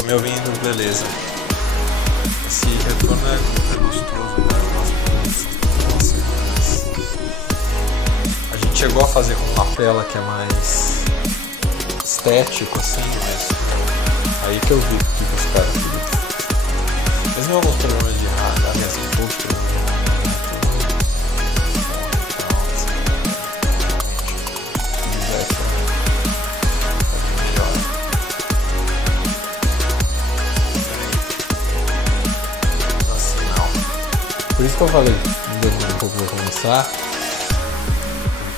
Tô me ouvindo, beleza. Esse retorno é gostoso, cara. A gente chegou a fazer com uma lapela que é mais estético, assim, mas aí que eu vi que os caras queriam. Mesmo alguns problemas de radar, assim, todos os problemas. Por isso que eu falei, demorou um pouco pra começar.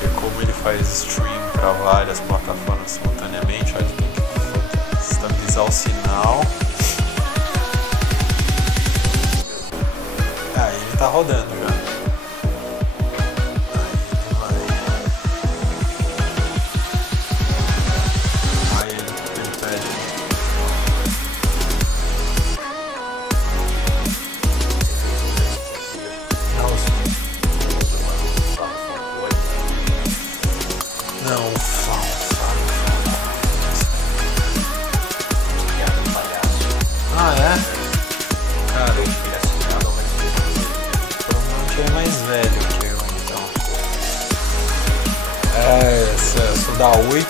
Porque como ele faz stream para várias plataformas simultaneamente, ele tem que estabilizar o sinal. Aí ele tá rodando já. Da 88.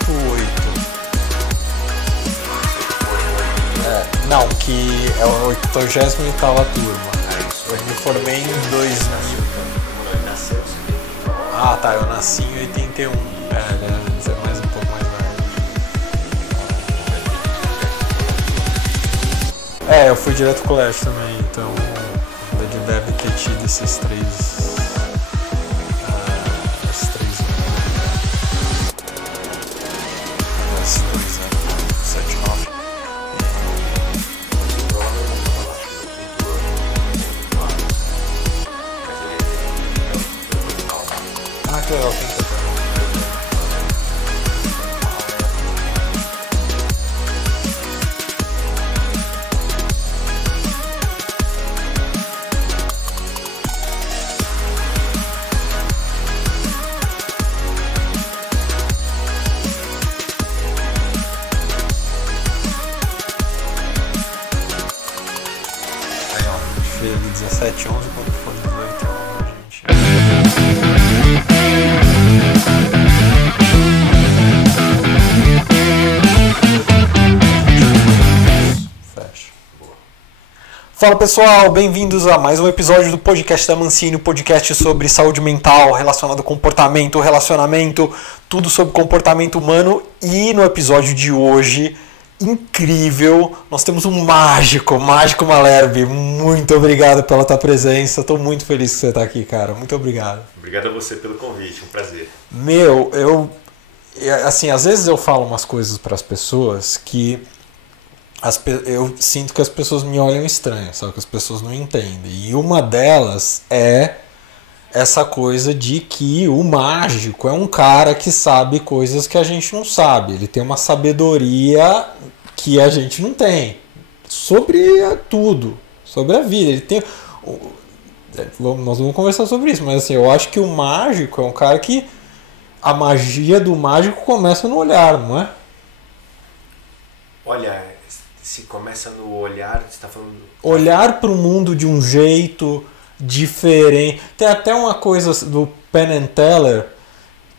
Não, que é a 88ª turma. Eu me formei em 2000. Ah, tá, eu nasci em 81. Deve ser mais um pouco mais velho. Eu fui direto ao colégio também, então ele deve ter tido esses três. Ele 17, 11, quando for 18 anos, gente. Fecha. Fala pessoal, bem-vindos a mais um episódio do podcast da Mancini, podcast sobre saúde mental, relacionado ao comportamento, relacionamento, tudo sobre comportamento humano. E no episódio de hoje, incrível, nós temos um Mágico Malherbe. Muito obrigado pela tua presença, estou muito feliz que você está aqui, cara, muito obrigado. Obrigado a você pelo convite, um prazer. Assim, às vezes eu falo umas coisas para as pessoas que eu sinto que as pessoas me olham estranho, só que as pessoas não entendem, e uma delas é essa coisa de que o mágico é um cara que sabe coisas que a gente não sabe. Ele tem uma sabedoria que a gente não tem sobre tudo, sobre a vida. Ele tem. Nós vamos conversar sobre isso, mas assim, eu acho que o mágico é um cara que a magia do mágico começa no olhar, não é? Olha, se começa no olhar, você está falando. Olhar para o mundo de um jeito diferente. Tem até uma coisa do Penn and Teller,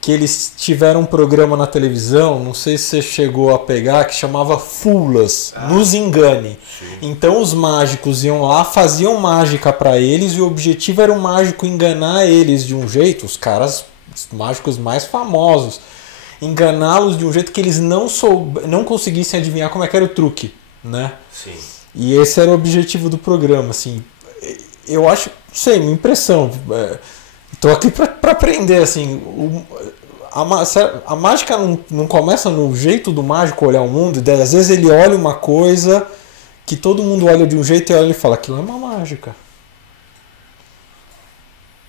que eles tiveram um programa na televisão, não sei se você chegou a pegar, que chamava Fool-Us, Nos Engane. Sim. Então os mágicos iam lá, faziam mágica para eles, e o objetivo era o mágico enganar eles de um jeito, os caras, os mágicos mais famosos, enganá-los de um jeito que eles não conseguissem adivinhar como é que era o truque, né? Sim. E esse era o objetivo do programa, assim. Eu acho, não sei, minha impressão. Estou aqui para aprender, assim. A mágica não começa no jeito do mágico olhar o mundo. Às vezes ele olha uma coisa que todo mundo olha de um jeito e olha e fala, aquilo é uma mágica.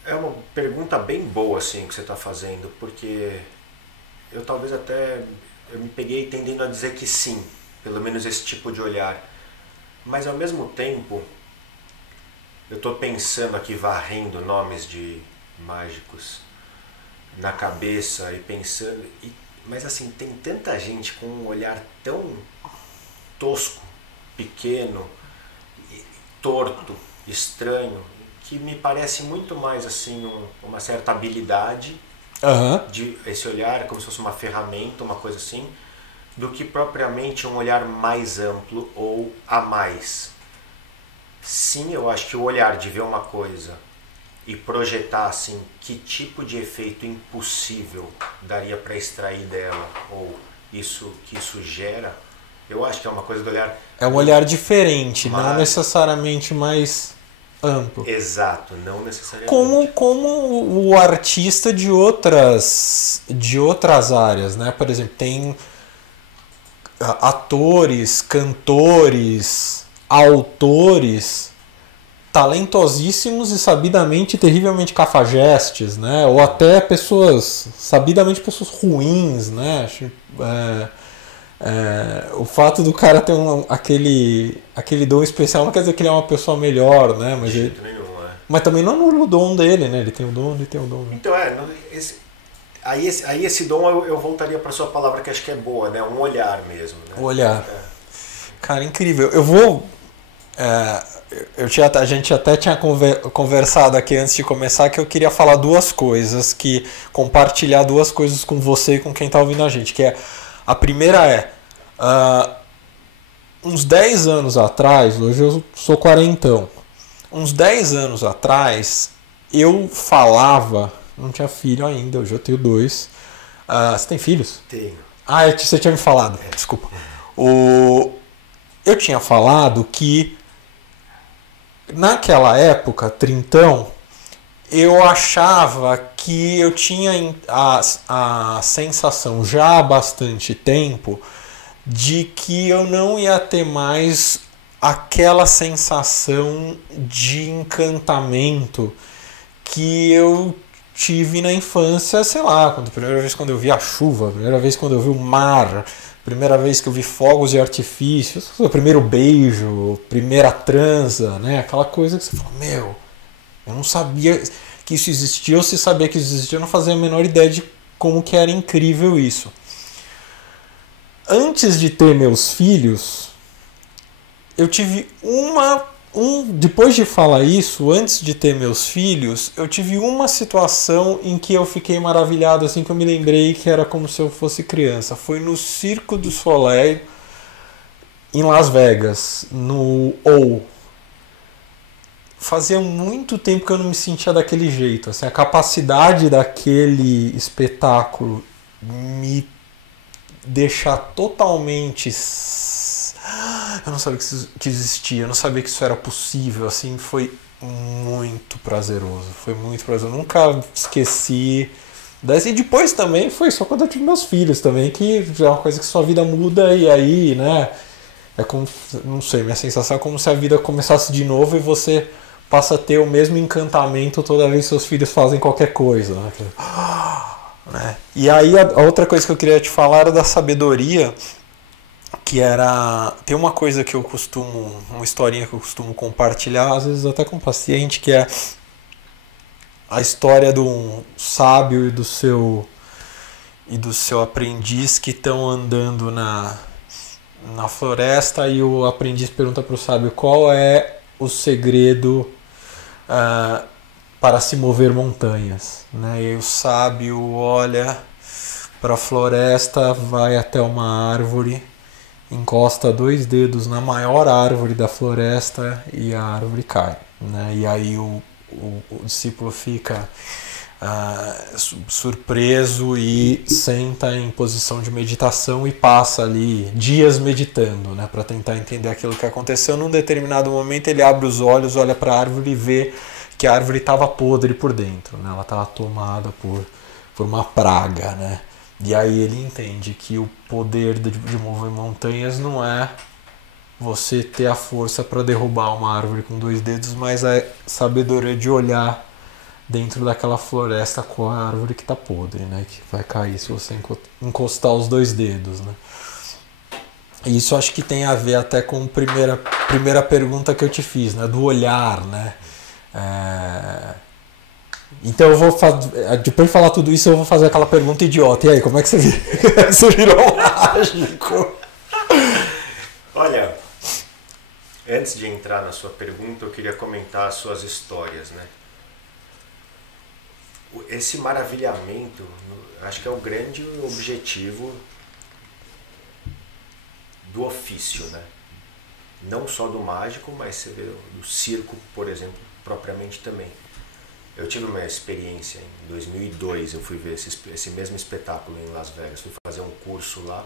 É uma pergunta bem boa, assim, que você está fazendo, porque eu talvez até eu me peguei tendendo a dizer que sim, pelo menos esse tipo de olhar. Mas ao mesmo tempo, eu estou pensando aqui, varrendo nomes de mágicos na cabeça e pensando, mas assim, tem tanta gente com um olhar tão tosco pequeno, torto, estranho, que me parece muito mais assim uma certa habilidade de esse olhar, como se fosse uma ferramenta, uma coisa assim, do que propriamente um olhar mais amplo ou a mais. Sim, eu acho que o olhar de ver uma coisa e projetar assim que tipo de efeito impossível daria para extrair dela, ou que isso gera, eu acho que é uma coisa do olhar. É um olhar diferente, não necessariamente mais amplo. Exato, não necessariamente. Como o artista de outras áreas, né? Por exemplo, tem atores, cantores, autores talentosíssimos e sabidamente terrivelmente cafajestes, né? Ou até sabidamente pessoas ruins, né? O fato do cara ter aquele dom especial não quer dizer que ele é uma pessoa melhor, né? De jeito nenhum, mas também não é no dom dele, né? Ele tem o dom, ele tem o dom. Né? Então aí esse dom eu voltaria para sua palavra que acho que é boa, né? Um olhar mesmo. Né? O olhar. Cara, incrível. Eu vou... a gente até tinha conversado aqui antes de começar que eu queria falar compartilhar duas coisas com você e com quem está ouvindo a gente, a primeira uns 10 anos atrás, hoje eu sou quarentão, uns 10 anos atrás eu falava, não tinha filho ainda, hoje eu tenho 2. Você tem filhos? Tenho. Você tinha me falado, desculpa. Eu tinha falado que naquela época, trintão, eu achava que eu tinha a sensação já há bastante tempo de que eu não ia ter mais aquela sensação de encantamento que eu tive na infância, sei lá, primeira vez quando eu vi a chuva, primeira vez quando eu vi o mar, primeira vez que eu vi fogos e artifícios, o primeiro beijo, primeira transa, né? Aquela coisa que você fala, eu não sabia que isso existia, ou se sabia que isso existia, eu não fazia a menor ideia de como que era incrível isso. Antes de ter meus filhos, eu tive depois de falar isso, antes de ter meus filhos, eu tive uma situação em que eu fiquei maravilhado, assim, que eu me lembrei que era como se eu fosse criança. Foi no Circo du Soleil, em Las Vegas, no Fazia muito tempo que eu não me sentia daquele jeito. Assim, a capacidade daquele espetáculo me deixar totalmente... Eu não sabia que existia, eu não sabia que isso era possível, assim, foi muito prazeroso, eu nunca esqueci. E depois também foi só quando eu tive meus filhos também, que é uma coisa que sua vida muda e aí, né, é como, não sei, minha sensação é como se a vida começasse de novo e você passa a ter o mesmo encantamento toda vez que seus filhos fazem qualquer coisa, né? E aí a outra coisa que eu queria te falar era da sabedoria, que tem uma coisa que uma historinha que eu costumo compartilhar, às vezes até com o paciente, que é a história de um sábio e do seu aprendiz que estão andando na floresta, e o aprendiz pergunta para o sábio qual é o segredo para se mover montanhas, né? E o sábio olha para a floresta, vai até uma árvore, encosta 2 dedos na maior árvore da floresta e a árvore cai, né? E aí o discípulo fica surpreso e senta em posição de meditação e passa ali dias meditando, né, para tentar entender aquilo que aconteceu. Num determinado momento ele abre os olhos, olha para a árvore e vê que a árvore estava podre por dentro, né? Ela estava tomada por uma praga, né? E aí ele entende que o poder de mover montanhas não é você ter a força para derrubar uma árvore com 2 dedos, mas a sabedoria de olhar dentro daquela floresta com a árvore que está podre, né? Que vai cair se você encostar os 2 dedos, né? E isso acho que tem a ver até com a primeira pergunta que eu te fiz, né? Do olhar, né? Então eu vou depois de falar tudo isso, eu vou fazer aquela pergunta idiota. E aí, como é que você virou mágico? Olha, Antes de entrar na sua pergunta, eu queria comentar as suas histórias, né? Esse maravilhamento, acho que é o grande objetivo do ofício, né? Não só do mágico, mas você vê do circo, por exemplo, propriamente também. Eu tive uma experiência em 2002, eu fui ver esse mesmo espetáculo em Las Vegas. Fui fazer um curso lá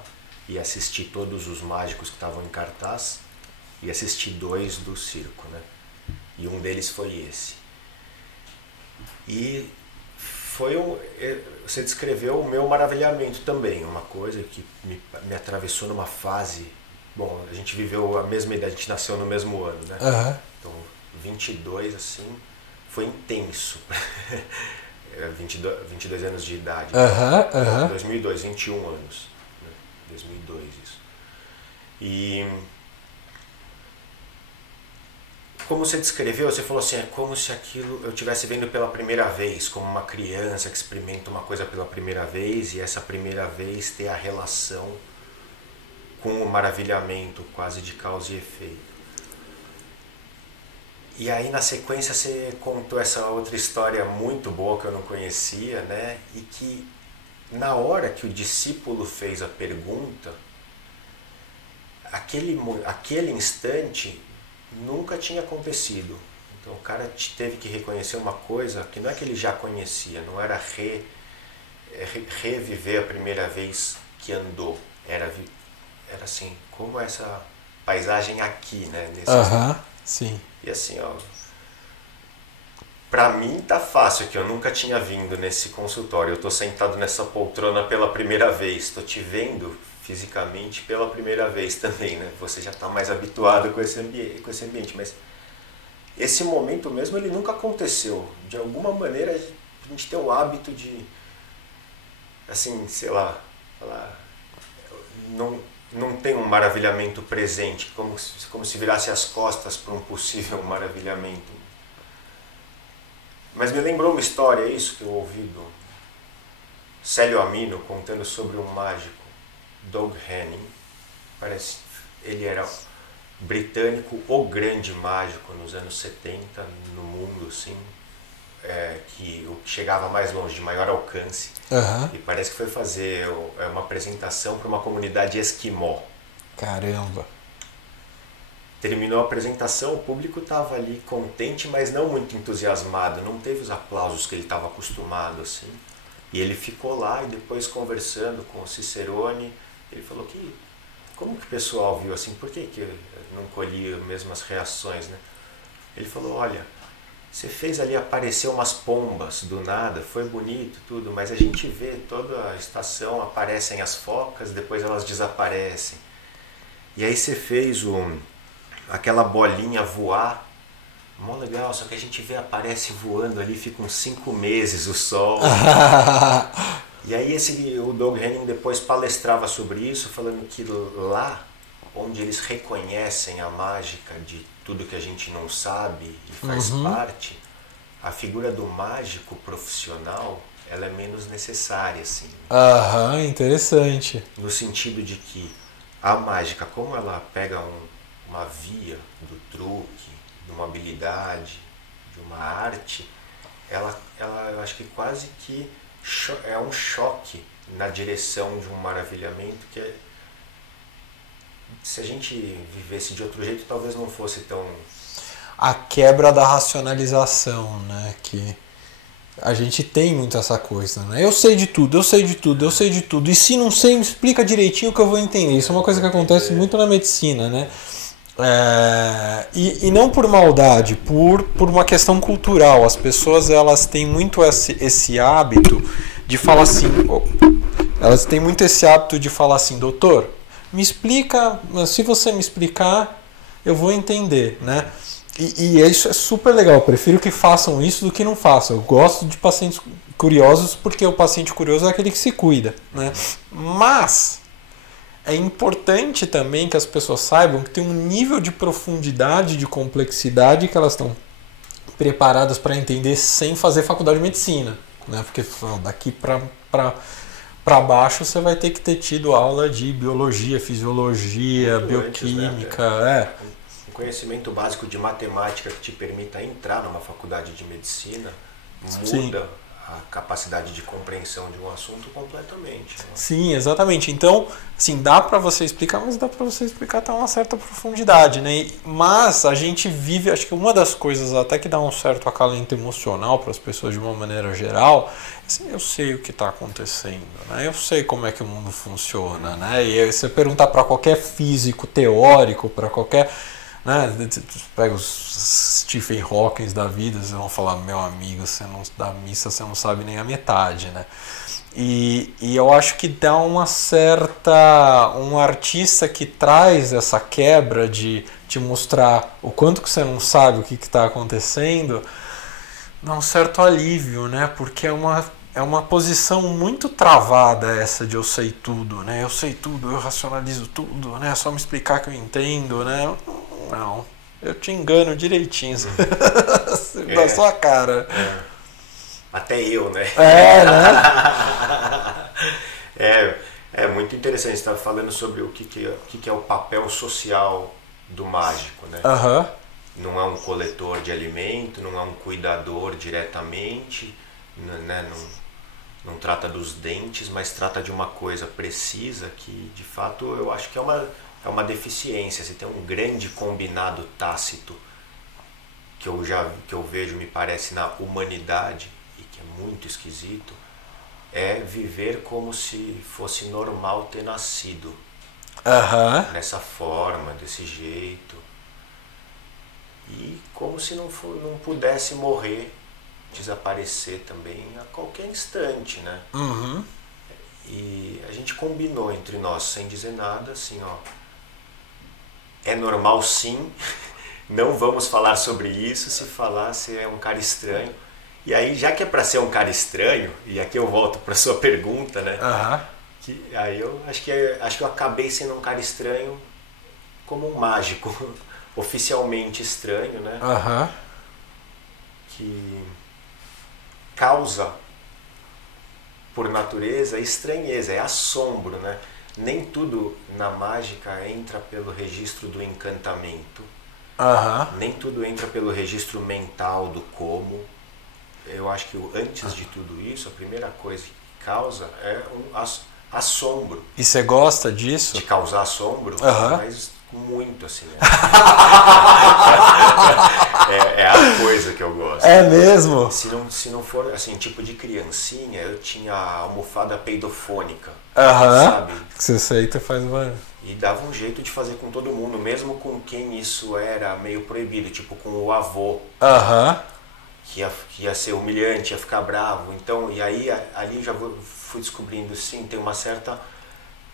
e assisti todos os mágicos que estavam em cartaz e assisti 2 do circo, né? E um deles foi esse. E você descreveu o meu maravilhamento também, uma coisa que me atravessou numa fase. Bom, a gente viveu a mesma idade, a gente nasceu no mesmo ano, né? Uhum. Então, 22, assim, foi intenso. 22 anos de idade. 2002, 21 anos. Né? 2002, isso. E como você descreveu, você falou assim, é como se aquilo eu estivesse vendo pela primeira vez, como uma criança que experimenta uma coisa pela primeira vez e essa primeira vez ter a relação com o maravilhamento quase de causa e efeito. E aí na sequência você contou essa outra história muito boa que eu não conhecia, né? E que na hora que o discípulo fez a pergunta, aquele instante nunca tinha acontecido. Então o cara teve que reconhecer uma coisa que não é que ele já conhecia, não era reviver a primeira vez que andou, era assim, como essa paisagem aqui, né? Sim. E assim, ó, pra mim tá fácil que eu nunca tinha vindo nesse consultório, eu tô sentado nessa poltrona pela primeira vez, tô te vendo fisicamente pela primeira vez também, né? Você já tá mais habituado com esse ambiente, mas esse momento mesmo ele nunca aconteceu. De alguma maneira a gente tem o hábito de, assim, sei lá, falar, não tem um maravilhamento presente, como se virasse as costas para um possível maravilhamento. Mas me lembrou uma história, é isso que eu ouvi do Célio Amino contando sobre um mágico, Doug Henning. Parece, ele era britânico, o grande mágico nos anos 70 no mundo, assim, que o que chegava mais longe, de maior alcance. E parece que foi fazer uma apresentação para uma comunidade esquimó. Caramba! Terminou a apresentação, o público estava ali contente, mas não muito entusiasmado, não teve os aplausos que ele estava acostumado, assim. E ele ficou lá e depois conversando com o Cicerone, ele falou que como que o pessoal viu assim, por que não colhia as mesmas reações, né? Ele falou, olha, você fez ali aparecer umas pombas do nada, foi bonito tudo, mas a gente vê toda a estação, aparecem as focas, depois elas desaparecem. E aí você fez aquela bolinha voar, mó legal, só que a gente vê, aparece voando ali, fica uns 5 meses o sol. E aí o Doug Henning depois palestrava sobre isso, falando que lá onde eles reconhecem a mágica de tudo que a gente não sabe e faz parte, a figura do mágico profissional, ela é menos necessária, assim. Interessante. No sentido de que a mágica, como ela pega uma via do truque, de uma habilidade, de uma arte, ela eu acho que quase que é um choque na direção de um maravilhamento que se a gente vivesse de outro jeito talvez não fosse tão... A quebra da racionalização, né? Que a gente tem muito essa coisa, né? Eu sei de tudo, e se não sei, me explica direitinho que eu vou entender. Isso é uma coisa que acontece muito na medicina, né? E não por maldade, por uma questão cultural. As pessoas elas têm muito esse hábito de falar assim, doutor, me explica, se você me explicar, eu vou entender, né? E isso é super legal, eu prefiro que façam isso do que não façam. Eu gosto de pacientes curiosos porque o paciente curioso é aquele que se cuida, né? Mas é importante também que as pessoas saibam que tem um nível de profundidade, de complexidade que elas estão preparadas para entender sem fazer faculdade de medicina, né? Porque daqui para baixo você vai ter que ter tido aula de biologia, fisiologia, bioquímica, Um conhecimento básico de matemática que te permita entrar numa faculdade de medicina Sim. muda a capacidade de compreensão de um assunto completamente. Né? Sim, exatamente. Então, assim, dá para você explicar, mas dá para você explicar até uma certa profundidade, né? Mas a gente vive, acho que uma das coisas até que dá um certo acalento emocional para as pessoas de uma maneira geral, assim, eu sei o que está acontecendo, né? Eu sei como é que o mundo funciona, né? E aí você perguntar para qualquer físico teórico, para qualquer, né? Pega os Stephen Hawking da vida, vocês vão falar, meu amigo, você não dá missa, você não sabe nem a metade, né? E eu acho que dá uma certa... Um artista que traz essa quebra de te mostrar o quanto que você não sabe o que está acontecendo, dá um certo alívio, né? Porque é uma posição muito travada essa de eu sei tudo, né? Eu sei tudo, eu racionalizo tudo, né? É só me explicar que eu entendo, né? Não, eu te engano direitinho da sua cara. Até eu, né? Né? É muito interessante. Você estava falando sobre o que é o papel social do mágico, né? Aham. Não é um coletor de alimento, não é um cuidador diretamente, né? Não trata dos dentes, mas trata de uma coisa precisa que, de fato, eu acho que é uma deficiência. Se tem um grande combinado tácito que eu vejo, me parece, na humanidade, e que é muito esquisito, é viver como se fosse normal ter nascido. Nessa forma, desse jeito. E como se não pudesse morrer, desaparecer também a qualquer instante, né? Uhum. E a gente combinou entre nós, sem dizer nada, assim, ó. É normal sim, não vamos falar sobre isso, se falar você é um cara estranho. E aí, já que é pra ser um cara estranho, e aqui eu volto pra sua pergunta, né? Aí eu acho que eu acabei sendo um cara estranho como um mágico, oficialmente estranho, né? Que causa, por natureza, estranheza, é assombro, né? Nem tudo na mágica entra pelo registro do encantamento, nem tudo entra pelo registro mental do como. Eu acho que antes de tudo isso, a primeira coisa que causa é um assombro. E você gosta disso? De causar assombro, mas muito assim. Né? É a coisa que eu gosto. É mesmo? Se não for assim, tipo de criancinha, eu tinha a almofada peidofônica. Aham. Sabe? Que você aceita faz barulho. E dava um jeito de fazer com todo mundo, mesmo com quem isso era meio proibido, tipo com o avô. Aham. Que ia ser humilhante, ia ficar bravo. Então, e aí ali já fui descobrindo, sim, tem uma certa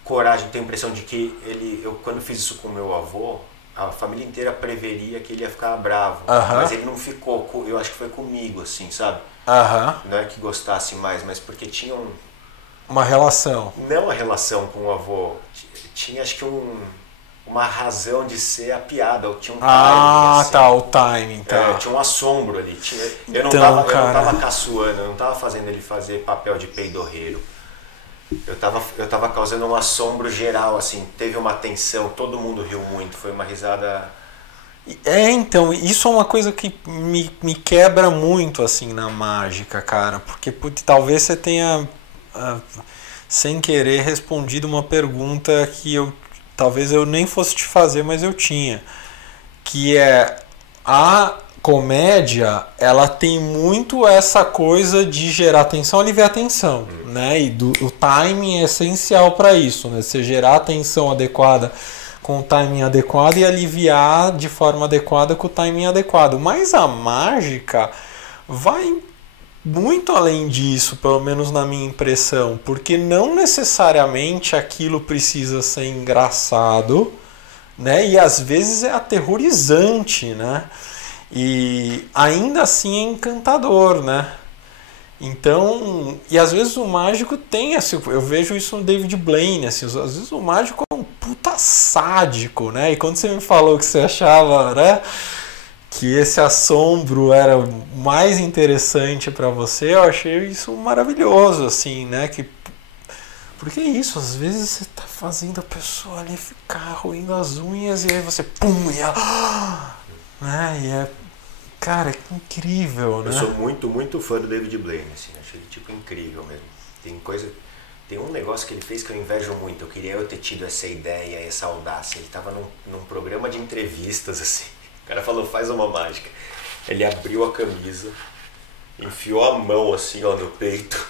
coragem, tenho a impressão de que eu quando fiz isso com meu avô, a família inteira preveria que ele ia ficar bravo. Mas ele não ficou, eu acho que foi comigo, assim, sabe? Não é que gostasse mais, mas porque tinha uma relação. Não a relação com o avô, tinha acho que uma razão de ser a piada, ou tinha um timing, assim. Tá, o timing, tá. Tinha um assombro ali. Eu não tava caçoando, eu não tava fazendo ele fazer papel de peidorreiro. Eu tava causando um assombro geral, assim, teve uma tensão, todo mundo riu muito, foi uma risada... Então, isso é uma coisa que me quebra muito, assim, na mágica, cara, porque talvez você tenha, sem querer, respondido uma pergunta que talvez eu nem fosse te fazer, mas eu tinha, que é a comédia, ela tem muito essa coisa de gerar atenção, aliviar atenção, né? E o timing é essencial para isso, né? Você gerar a atenção adequada com o timing adequado e aliviar de forma adequada com o timing adequado. Mas a mágica vai muito além disso, pelo menos na minha impressão, porque não necessariamente aquilo precisa ser engraçado, né? E às vezes é aterrorizante, né? E ainda assim é encantador, né? Então, e às vezes o mágico tem assim, eu vejo isso no David Blaine, assim, às vezes o mágico é um puta sádico, né? E quando você me falou que você achava, né, que esse assombro era mais interessante para você, eu achei isso maravilhoso, assim, né? Que, Porque é isso, às vezes você tá fazendo a pessoa ali ficar roendo as unhas e aí você pum, e ela, né? E é, cara, que incrível, né? Eu sou muito, muito fã do David Blaine, assim, acho ele tipo incrível mesmo. Tem um negócio que ele fez que eu invejo muito, eu queria eu ter tido essa ideia, essa audácia. Ele tava num programa de entrevistas, assim, o cara falou, faz uma mágica. Ele abriu a camisa, enfiou a mão assim, ó, no peito,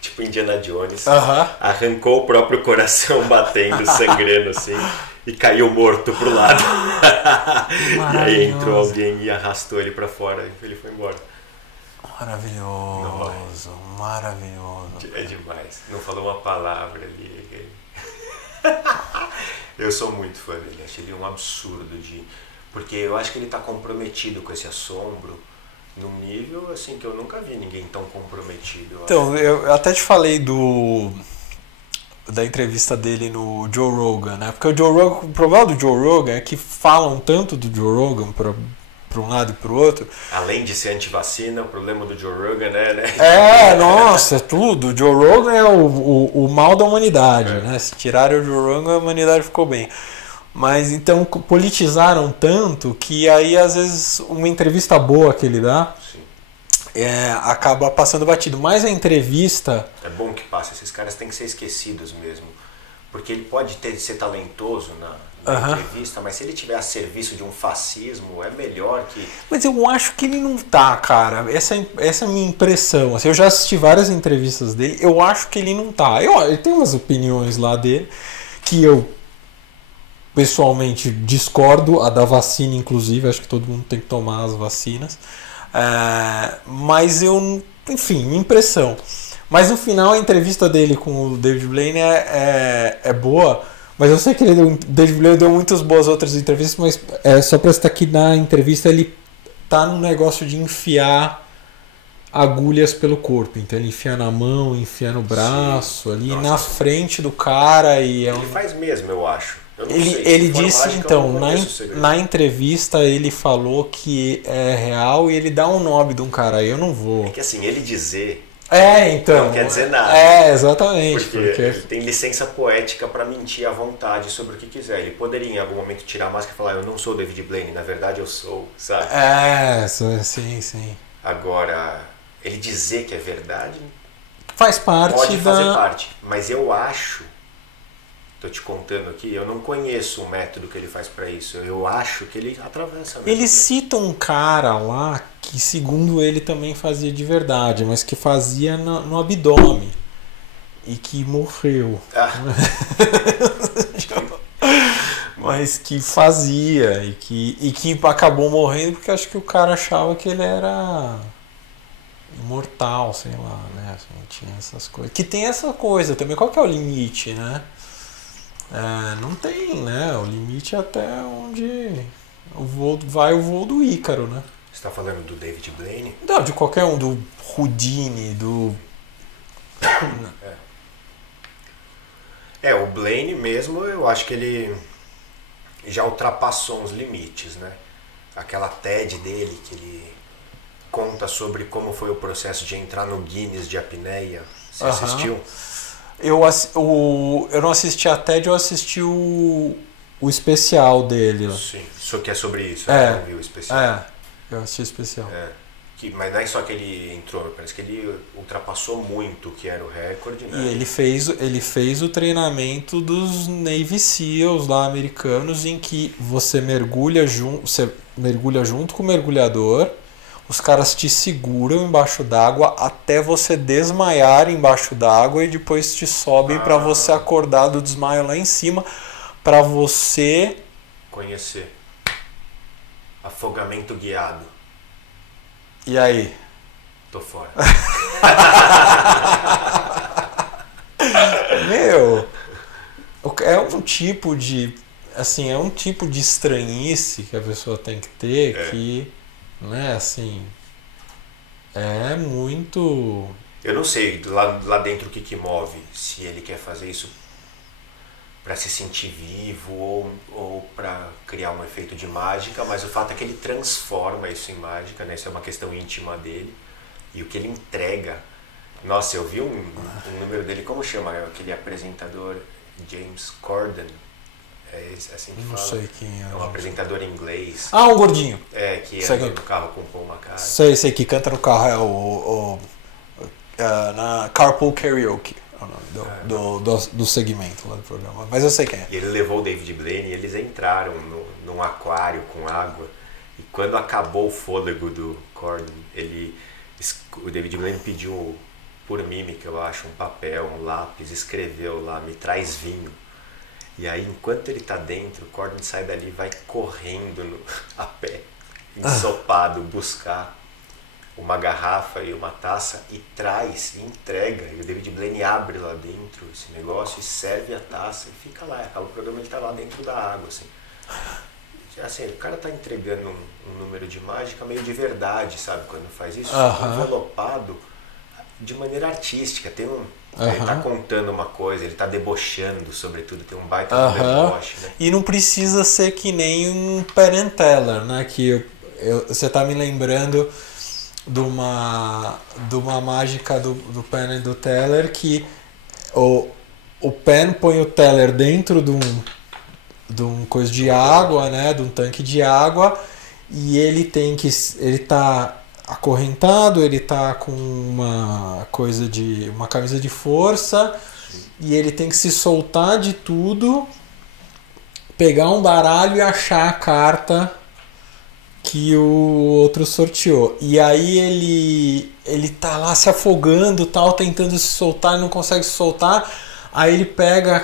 tipo Indiana Jones, arrancou o próprio coração batendo, sangrando assim, e caiu morto pro lado. E aí entrou alguém e arrastou ele pra fora e ele foi embora. Maravilhoso, maravilhoso. É demais. Não falou uma palavra ali. Eu sou muito fã dele, acho ele um absurdo porque eu acho que ele tá comprometido com esse assombro num nível assim que eu nunca vi ninguém tão comprometido. Então, eu até te falei da entrevista dele no Joe Rogan, né? Porque o problema do Joe Rogan é que falam tanto do Joe Rogan para um lado e para o outro. Além de ser antivacina, o problema do Joe Rogan né? Nossa, é tudo. O Joe Rogan é o mal da humanidade, né? Se tirarem o Joe Rogan, a humanidade ficou bem. Mas então politizaram tanto que aí às vezes uma entrevista boa que ele dá acaba passando batido. Mas a entrevista... É bom que passe, esses caras têm que ser esquecidos mesmo. Porque ele pode ser talentoso na entrevista, mas se ele tiver a serviço de um fascismo, é melhor que... Mas eu acho que ele não tá, cara. Essa é a minha impressão. Assim, eu já assisti várias entrevistas dele, eu acho que ele não tá. Ele tem umas opiniões lá dele que eu pessoalmente discordo, a da vacina inclusive, acho que todo mundo tem que tomar as vacinas. Mas enfim, minha impressão. Mas no final a entrevista dele com o David Blaine é boa, mas eu sei que o David Blaine deu muitas boas outras entrevistas, mas só pra estar aqui na entrevista ele tá no negócio de enfiar agulhas pelo corpo, então ele enfia na mão, enfia no braço, ali na frente do cara e ele faz mesmo, eu acho. Ele disse, então, na entrevista ele falou que é real e ele dá um nome de um cara, eu não vou. É que assim, ele dizer então, não quer dizer nada. Exatamente. Porque ele tem licença poética pra mentir à vontade sobre o que quiser. Ele poderia em algum momento tirar a máscara e falar, eu não sou David Blaine, na verdade eu sou, sabe? Sim. Agora, ele dizer que é verdade faz parte pode fazer parte, mas eu acho, tô te contando aqui, eu não conheço o método que ele faz pra isso. Eu acho que ele atravessa mesmo. Ele cita um cara lá que, segundo ele, também fazia de verdade, mas que fazia no abdômen e que morreu. Mas que fazia e que acabou morrendo porque acho que o cara achava que ele era imortal, sei lá, né? Assim, tinha essas coisas. Que tem essa coisa também. Qual que é o limite, né? Não tem, né? O limite é até onde vai o voo do Ícaro, né? Você está falando do David Blaine? Não, de qualquer um, do Houdini, do... O Blaine mesmo, eu acho que ele já ultrapassou uns limites, né? Aquela TED dele, que ele conta sobre como foi o processo de entrar no Guinness de apneia. Você assistiu? Eu não assisti a TED, eu assisti o especial dele. Sim, só que é sobre isso, eu não vi o especial. Eu assisti o especial. Mas não é só que ele entrou, parece que ele ultrapassou muito o que era o recorde, né? E ele fez o treinamento dos Navy SEALs lá americanos, em que você mergulha junto com o mergulhador, os caras te seguram embaixo d'água até você desmaiar embaixo d'água e depois te sobem para você acordar do desmaio lá em cima, para você conhecer afogamento guiado. E aí? Tô fora. É um tipo de estranhice que a pessoa tem que ter que, né, assim, é muito... Eu não sei lá dentro o que move, se ele quer fazer isso para se sentir vivo ou para criar um efeito de mágica, mas o fato é que ele transforma isso em mágica, né? Isso é uma questão íntima dele, e o que ele entrega Nossa, eu vi um número dele, como chama? Aquele apresentador James Corden. Assim que Não fala. sei quem é. É um apresentador inglês. Ah, um gordinho. Que Sei anda no carro com o Paul McCartney. Sei, que canta no carro, na Carpool Karaoke, é o nome do segmento lá do programa. Mas eu sei quem é. E ele levou o David Blaine e eles entraram num aquário com água. E quando acabou o fôlego do Corden, o David Blaine pediu, por mímica, eu acho, um papel, um lápis, escreveu lá, me traz vinho. E aí, enquanto ele tá dentro, o Corden sai dali e vai correndo a pé, ensopado, buscar uma garrafa e uma taça e traz, e entrega. E o David Blaine abre lá dentro esse negócio e serve a taça e fica lá. Acaba o programa, ele tá lá dentro da água, assim, o cara tá entregando um número de mágica meio de verdade, sabe? Quando faz isso, envelopado de maneira artística. Ele tá contando uma coisa, ele tá debochando, sobretudo, tem um baita de deboche, né? E não precisa ser que nem um Penn and Teller, né? Que você tá me lembrando de uma mágica do Penn e do Teller, que o Penn põe o Teller dentro de um coisa de água, né? De um tanque de água, e ele tá acorrentado, ele tá com uma camisa de força. Sim. E ele tem que se soltar de tudo, pegar um baralho e achar a carta que o outro sorteou. E aí ele tá lá se afogando, tal, tentando se soltar e não consegue se soltar. Aí ele pega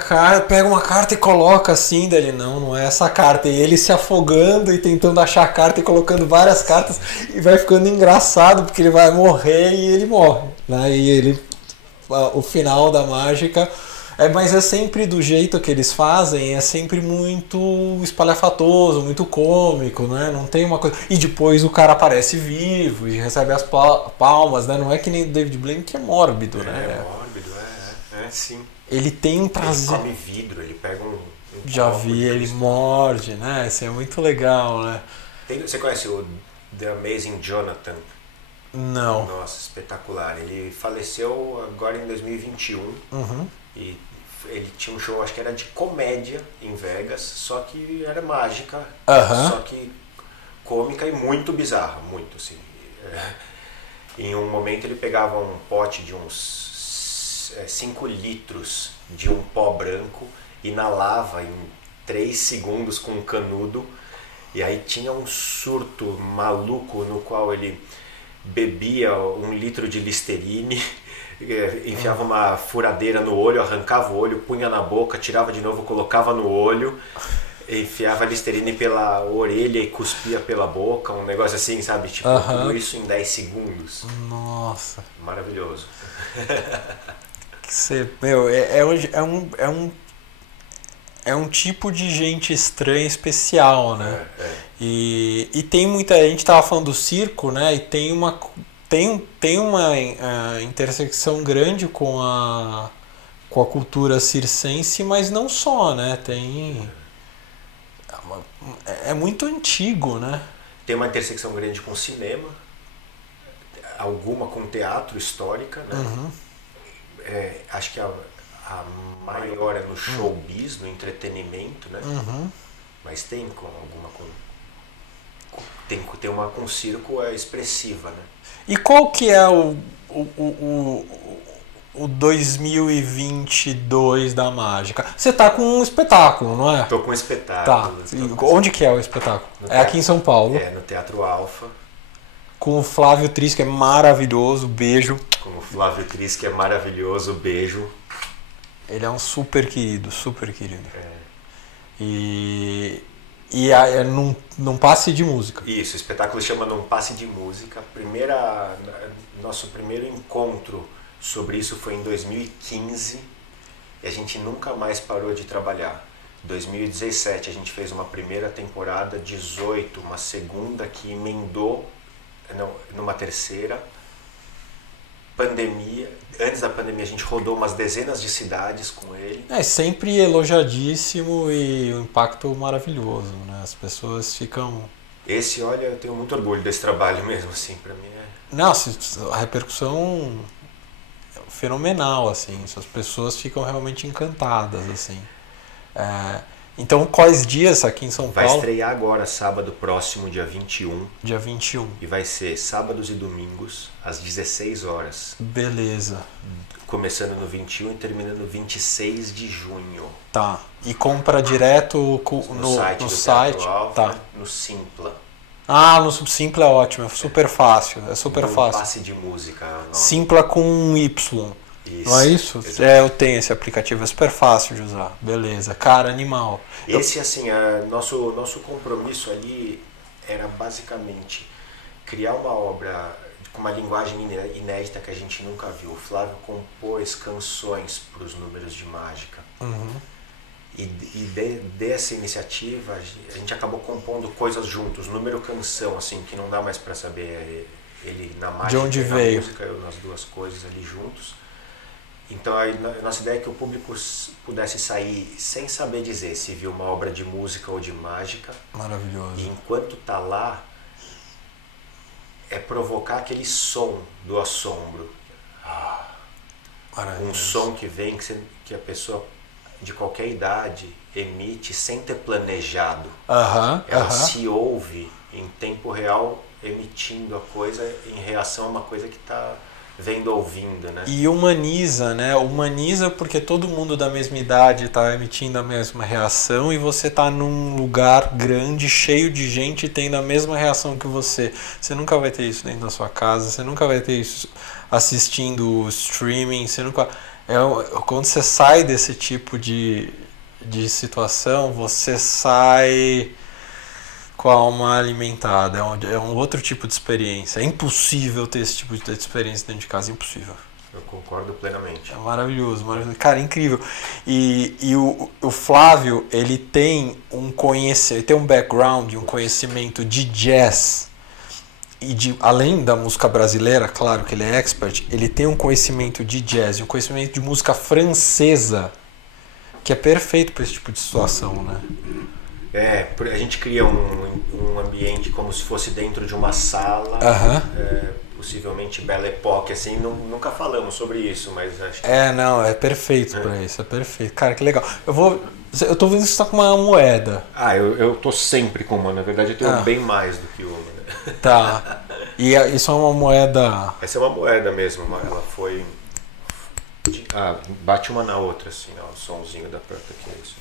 uma carta e coloca assim, dele, não é essa carta. E ele se afogando e tentando achar a carta e colocando várias cartas, e vai ficando engraçado, porque ele vai morrer e ele morre, né? E o final da mágica mas é sempre do jeito que eles fazem, é sempre muito espalhafatoso, muito cômico, né? Não tem uma coisa. E depois o cara aparece vivo e recebe as palmas, né? Não é que nem o David Blaine, que é mórbido, né? É mórbido, sim. Ele tem um prazer. Ele come vidro, ele pega um Já vi, ele morde, né? Isso é muito legal, né? Você conhece o The Amazing Jonathan? Não. Nossa, espetacular. Ele faleceu agora em 2021. E ele tinha um show, acho que era de comédia em Vegas, só que era mágica, só que cômica e muito bizarra, muito assim. Em um momento ele pegava um pote de uns 5 litros de um pó branco, inalava em 3 segundos com um canudo, e aí tinha um surto maluco no qual ele bebia 1 litro de Listerine, enfiava uma furadeira no olho, arrancava o olho, punha na boca, tirava de novo, colocava no olho, enfiava Listerine pela orelha e cuspia pela boca, um negócio assim, sabe? Tipo, tudo isso em 10 segundos. Nossa. Maravilhoso. É um tipo de gente estranha, especial, né? E tem muita... A gente tava falando do circo, né? E tem uma intersecção grande com a cultura circense, mas não só, né? É muito antigo, né? Tem uma intersecção grande com o cinema, alguma com teatro, histórica, né? Acho que a maior é no showbiz, no entretenimento, né? Mas tem tem uma com circo expressiva, né? E qual que é o 2022 da mágica? Você tá com um espetáculo, não é? Tô com um espetáculo. Tá. Onde que é o espetáculo? Aqui em São Paulo. No Teatro Alfa. Com o Flávio Tris, que é maravilhoso, beijo. Com o Flávio Tris, que é maravilhoso, beijo. Ele é um super querido, super querido. E num passe de música. Isso, o espetáculo chama Num Passe de Música. Nosso primeiro encontro sobre isso foi em 2015 e a gente nunca mais parou de trabalhar. Em 2017 a gente fez uma primeira temporada, 18, uma segunda que emendou numa terceira. Pandemia, antes da pandemia a gente rodou umas dezenas de cidades com ele. Sempre elogiadíssimo e um impacto maravilhoso, né? As pessoas ficam... Olha, eu tenho muito orgulho desse trabalho mesmo, assim, pra mim Nossa, a repercussão fenomenal, assim. As pessoas ficam realmente encantadas, assim. Então, quais dias aqui em São Vai Paulo? estrear agora, sábado próximo, dia 21. Dia 21. E vai ser sábados e domingos, às 16 horas. Beleza. Começando no 21 e terminando no 26 de junho. Tá. E compra direto No site no do site. Teatro Alfa, Tá. no Simpla. No Simpla é ótimo, é super fácil. É super Um fácil. passe de música. Simpla com um Y. Isso, Não é isso? exatamente. Eu tenho esse aplicativo, é super fácil de usar. Beleza. Cara, animal. Esse, assim, nosso compromisso ali era basicamente criar uma obra com uma linguagem inédita que a gente nunca viu. O Flávio compôs canções para os números de mágica. Uhum. E dessa iniciativa a gente acabou compondo coisas juntos, número canção, assim, que não dá mais para saber ele na mágica De onde e na veio? música, eu nas duas coisas ali juntos. Então a nossa ideia é que o público pudesse sair sem saber dizer se viu uma obra de música ou de mágica. Maravilhoso. E enquanto tá lá, é provocar aquele som do assombro. Um som que vem, que a pessoa de qualquer idade emite sem ter planejado. Ela se ouve em tempo real emitindo a coisa em reação a uma coisa que está vendo, ouvindo, né? E humaniza, né? Humaniza porque todo mundo da mesma idade está emitindo a mesma reação e você está num lugar grande, cheio de gente tendo a mesma reação que você. Você nunca vai ter isso dentro da sua casa, você nunca vai ter isso assistindo streaming, você nunca... Quando você sai desse tipo de situação, você sai com a alma alimentada, é um outro tipo de experiência. É impossível ter esse tipo de experiência dentro de casa, impossível. Eu concordo plenamente. É maravilhoso, maravilhoso. Cara, incrível. E o Flávio, ele tem ele tem um background, um conhecimento de jazz e além da música brasileira, claro que ele é expert, ele tem um conhecimento de jazz, um conhecimento de música francesa que é perfeito para esse tipo de situação, né? A gente cria um ambiente como se fosse dentro de uma sala, possivelmente Belle Époque, assim, nunca falamos sobre isso, mas acho que... É perfeito pra isso, é perfeito. Cara, que legal. Eu tô vendo que você tá com uma moeda. Eu tô sempre com uma, na verdade eu tenho bem mais do que uma, né? Tá. E isso é uma moeda... Essa é uma moeda mesmo, ela foi... bate uma na outra, assim, ó, o somzinho da própria aqui, isso.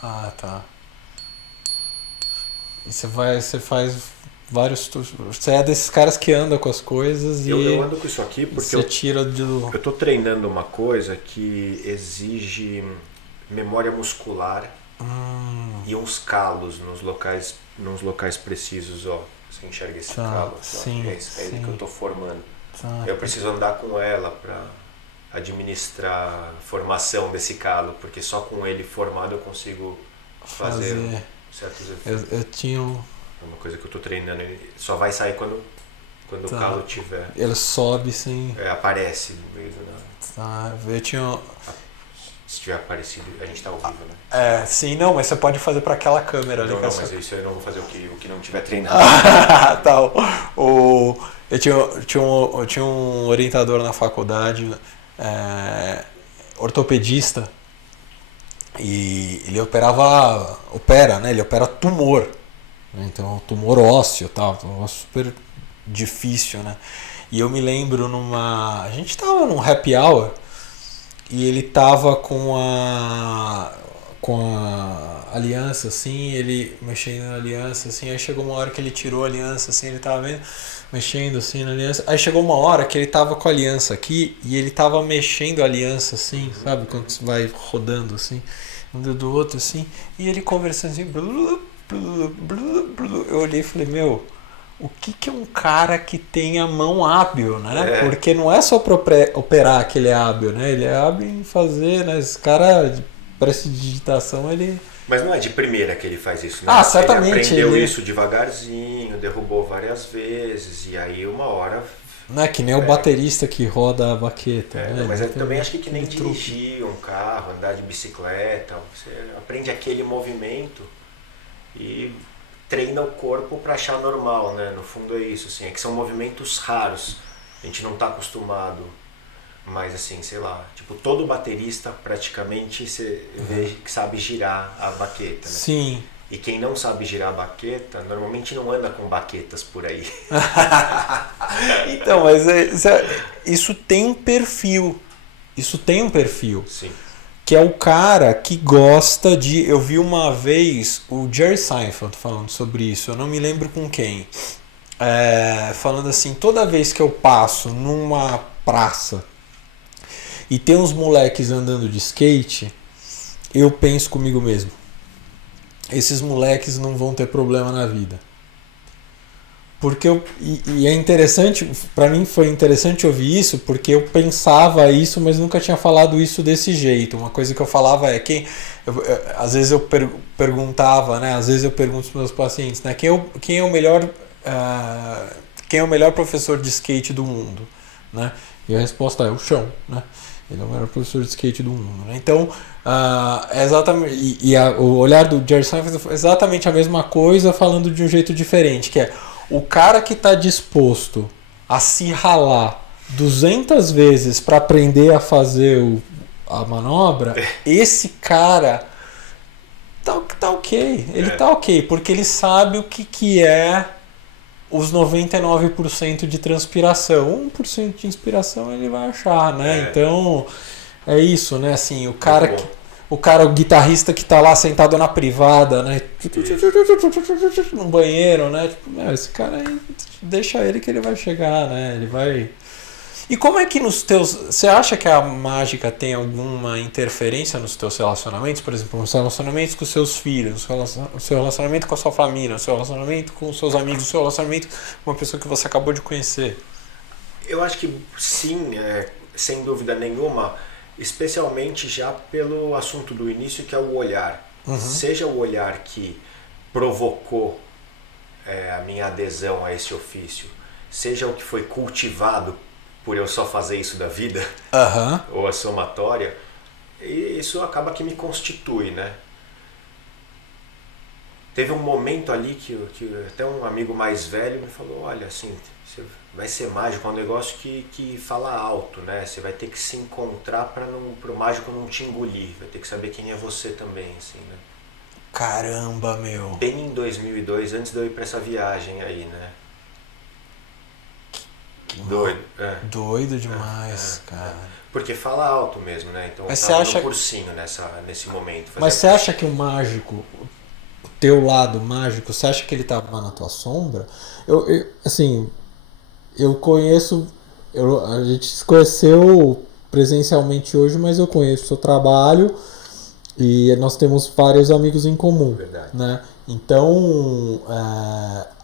Tá. E você faz vários... Você é desses caras que anda com as coisas e... Eu ando com isso aqui porque você tira do... Eu tô treinando uma coisa que exige memória muscular e uns calos nos locais precisos, ó. Você enxerga esse calo aqui, sim, ó. É ele que eu tô formando. Eu preciso andar com ela para administrar a formação desse calo, porque só com ele formado eu consigo fazer certos efeitos. Eu tinha uma coisa que eu tô treinando, ele só vai sair quando o calo tiver. Ele sobe sem... aparece no meio do nada. Eu tinha... Se tiver aparecido, a gente tá ao vivo, né? Sim, não, mas você pode fazer para aquela câmera ali. Não, mas isso eu não vou fazer o que não tiver treinado. Tá. Eu tinha um orientador na faculdade, ortopedista, e ele opera, né? Ele opera tumor, né? Então tumor ósseo, tal, um negócio super difícil, né? E eu me lembro a gente tava num happy hour e ele tava com a aliança, assim, ele mexendo na aliança, assim, aí chegou uma hora que ele tirou a aliança, assim, ele tava mexendo assim na aliança, aí chegou uma hora que ele tava com a aliança aqui e ele tava mexendo a aliança, assim, sabe, quando você vai rodando, assim, um do outro, assim, e ele conversando assim, eu olhei e falei, o que é um cara que tem a mão hábil, né? Porque não é só para operar que ele é hábil, né? Ele é hábil em fazer, né? Esse cara, para essa digitação, ele... Mas não é de primeira que ele faz isso, né? Certamente. Ele aprendeu isso devagarzinho, derrubou várias vezes, e aí uma hora... Não é que nem o baterista que roda a baqueta, né? Mas eu também acho que nem dirigir um carro, andar de bicicleta, você aprende aquele movimento e... treina o corpo para achar normal, né? No fundo é isso, assim, é que são movimentos raros. A gente não está acostumado Mas assim, sei lá, tipo, todo baterista praticamente você vê que sabe girar a baqueta, né? Sim. E quem não sabe girar a baqueta, normalmente não anda com baquetas por aí. Então, mas isso tem um perfil. Isso tem um perfil. Sim. Que é o cara que gosta de... Eu vi uma vez o Jerry Seinfeld falando sobre isso, eu não me lembro com quem. Falando assim, toda vez que eu passo numa praça e tem uns moleques andando de skate, eu penso comigo mesmo, esses moleques não vão ter problema na vida. Porque e é interessante, pra mim foi interessante ouvir isso, porque eu pensava isso, mas nunca tinha falado isso desse jeito. Uma coisa que eu falava é às vezes eu perguntava, né? Às vezes eu pergunto aos meus pacientes, né? Quem é o melhor professor de skate do mundo, né? E a resposta é o Chão, né? Ele é o melhor professor de skate do mundo, né? Então, exatamente, o olhar do Jerry Seinfeld foi exatamente a mesma coisa, falando de um jeito diferente, que é o cara que está disposto a se ralar 200 vezes para aprender a fazer a manobra, esse cara tá ok. Ele tá ok, porque ele sabe o que é os 99% de transpiração. 1% de inspiração ele vai achar, né? Então, é isso, né? Assim, o guitarrista que tá lá sentado na privada, né? No banheiro, né? Tipo, esse cara aí, deixa ele que ele vai chegar, né? Ele vai... E como é que você acha que a mágica tem alguma interferência nos teus relacionamentos? Por exemplo, nos relacionamentos com os seus filhos, o seu relacionamento com a sua família, o seu relacionamento com os seus amigos, o seu relacionamento com uma pessoa que você acabou de conhecer? Eu acho que sim, sem dúvida nenhuma, especialmente já pelo assunto do início, que é o olhar. Seja o olhar que provocou a minha adesão a esse ofício, seja o que foi cultivado por eu só fazer isso da vida, ou a somatória, e isso acaba que me constitui, né? Teve um momento ali que até um amigo mais velho me falou, olha, assim, você vai ser mágico, é um negócio que fala alto, né? Você vai ter que se encontrar para o mágico não te engolir, vai ter que saber quem é você também, assim, né? Caramba, meu! Bem em 2002, antes de eu ir para essa viagem aí, né? Doido. Doido demais, cara. Porque fala alto mesmo, né? Então mas eu tava no cursinho nesse momento. Mas você acha que o mágico, o teu lado mágico, você acha que ele tava na tua sombra? Assim, eu conheço, a gente se conheceu presencialmente hoje, mas eu conheço o seu trabalho e nós temos vários amigos em comum. Verdade. Né? Então,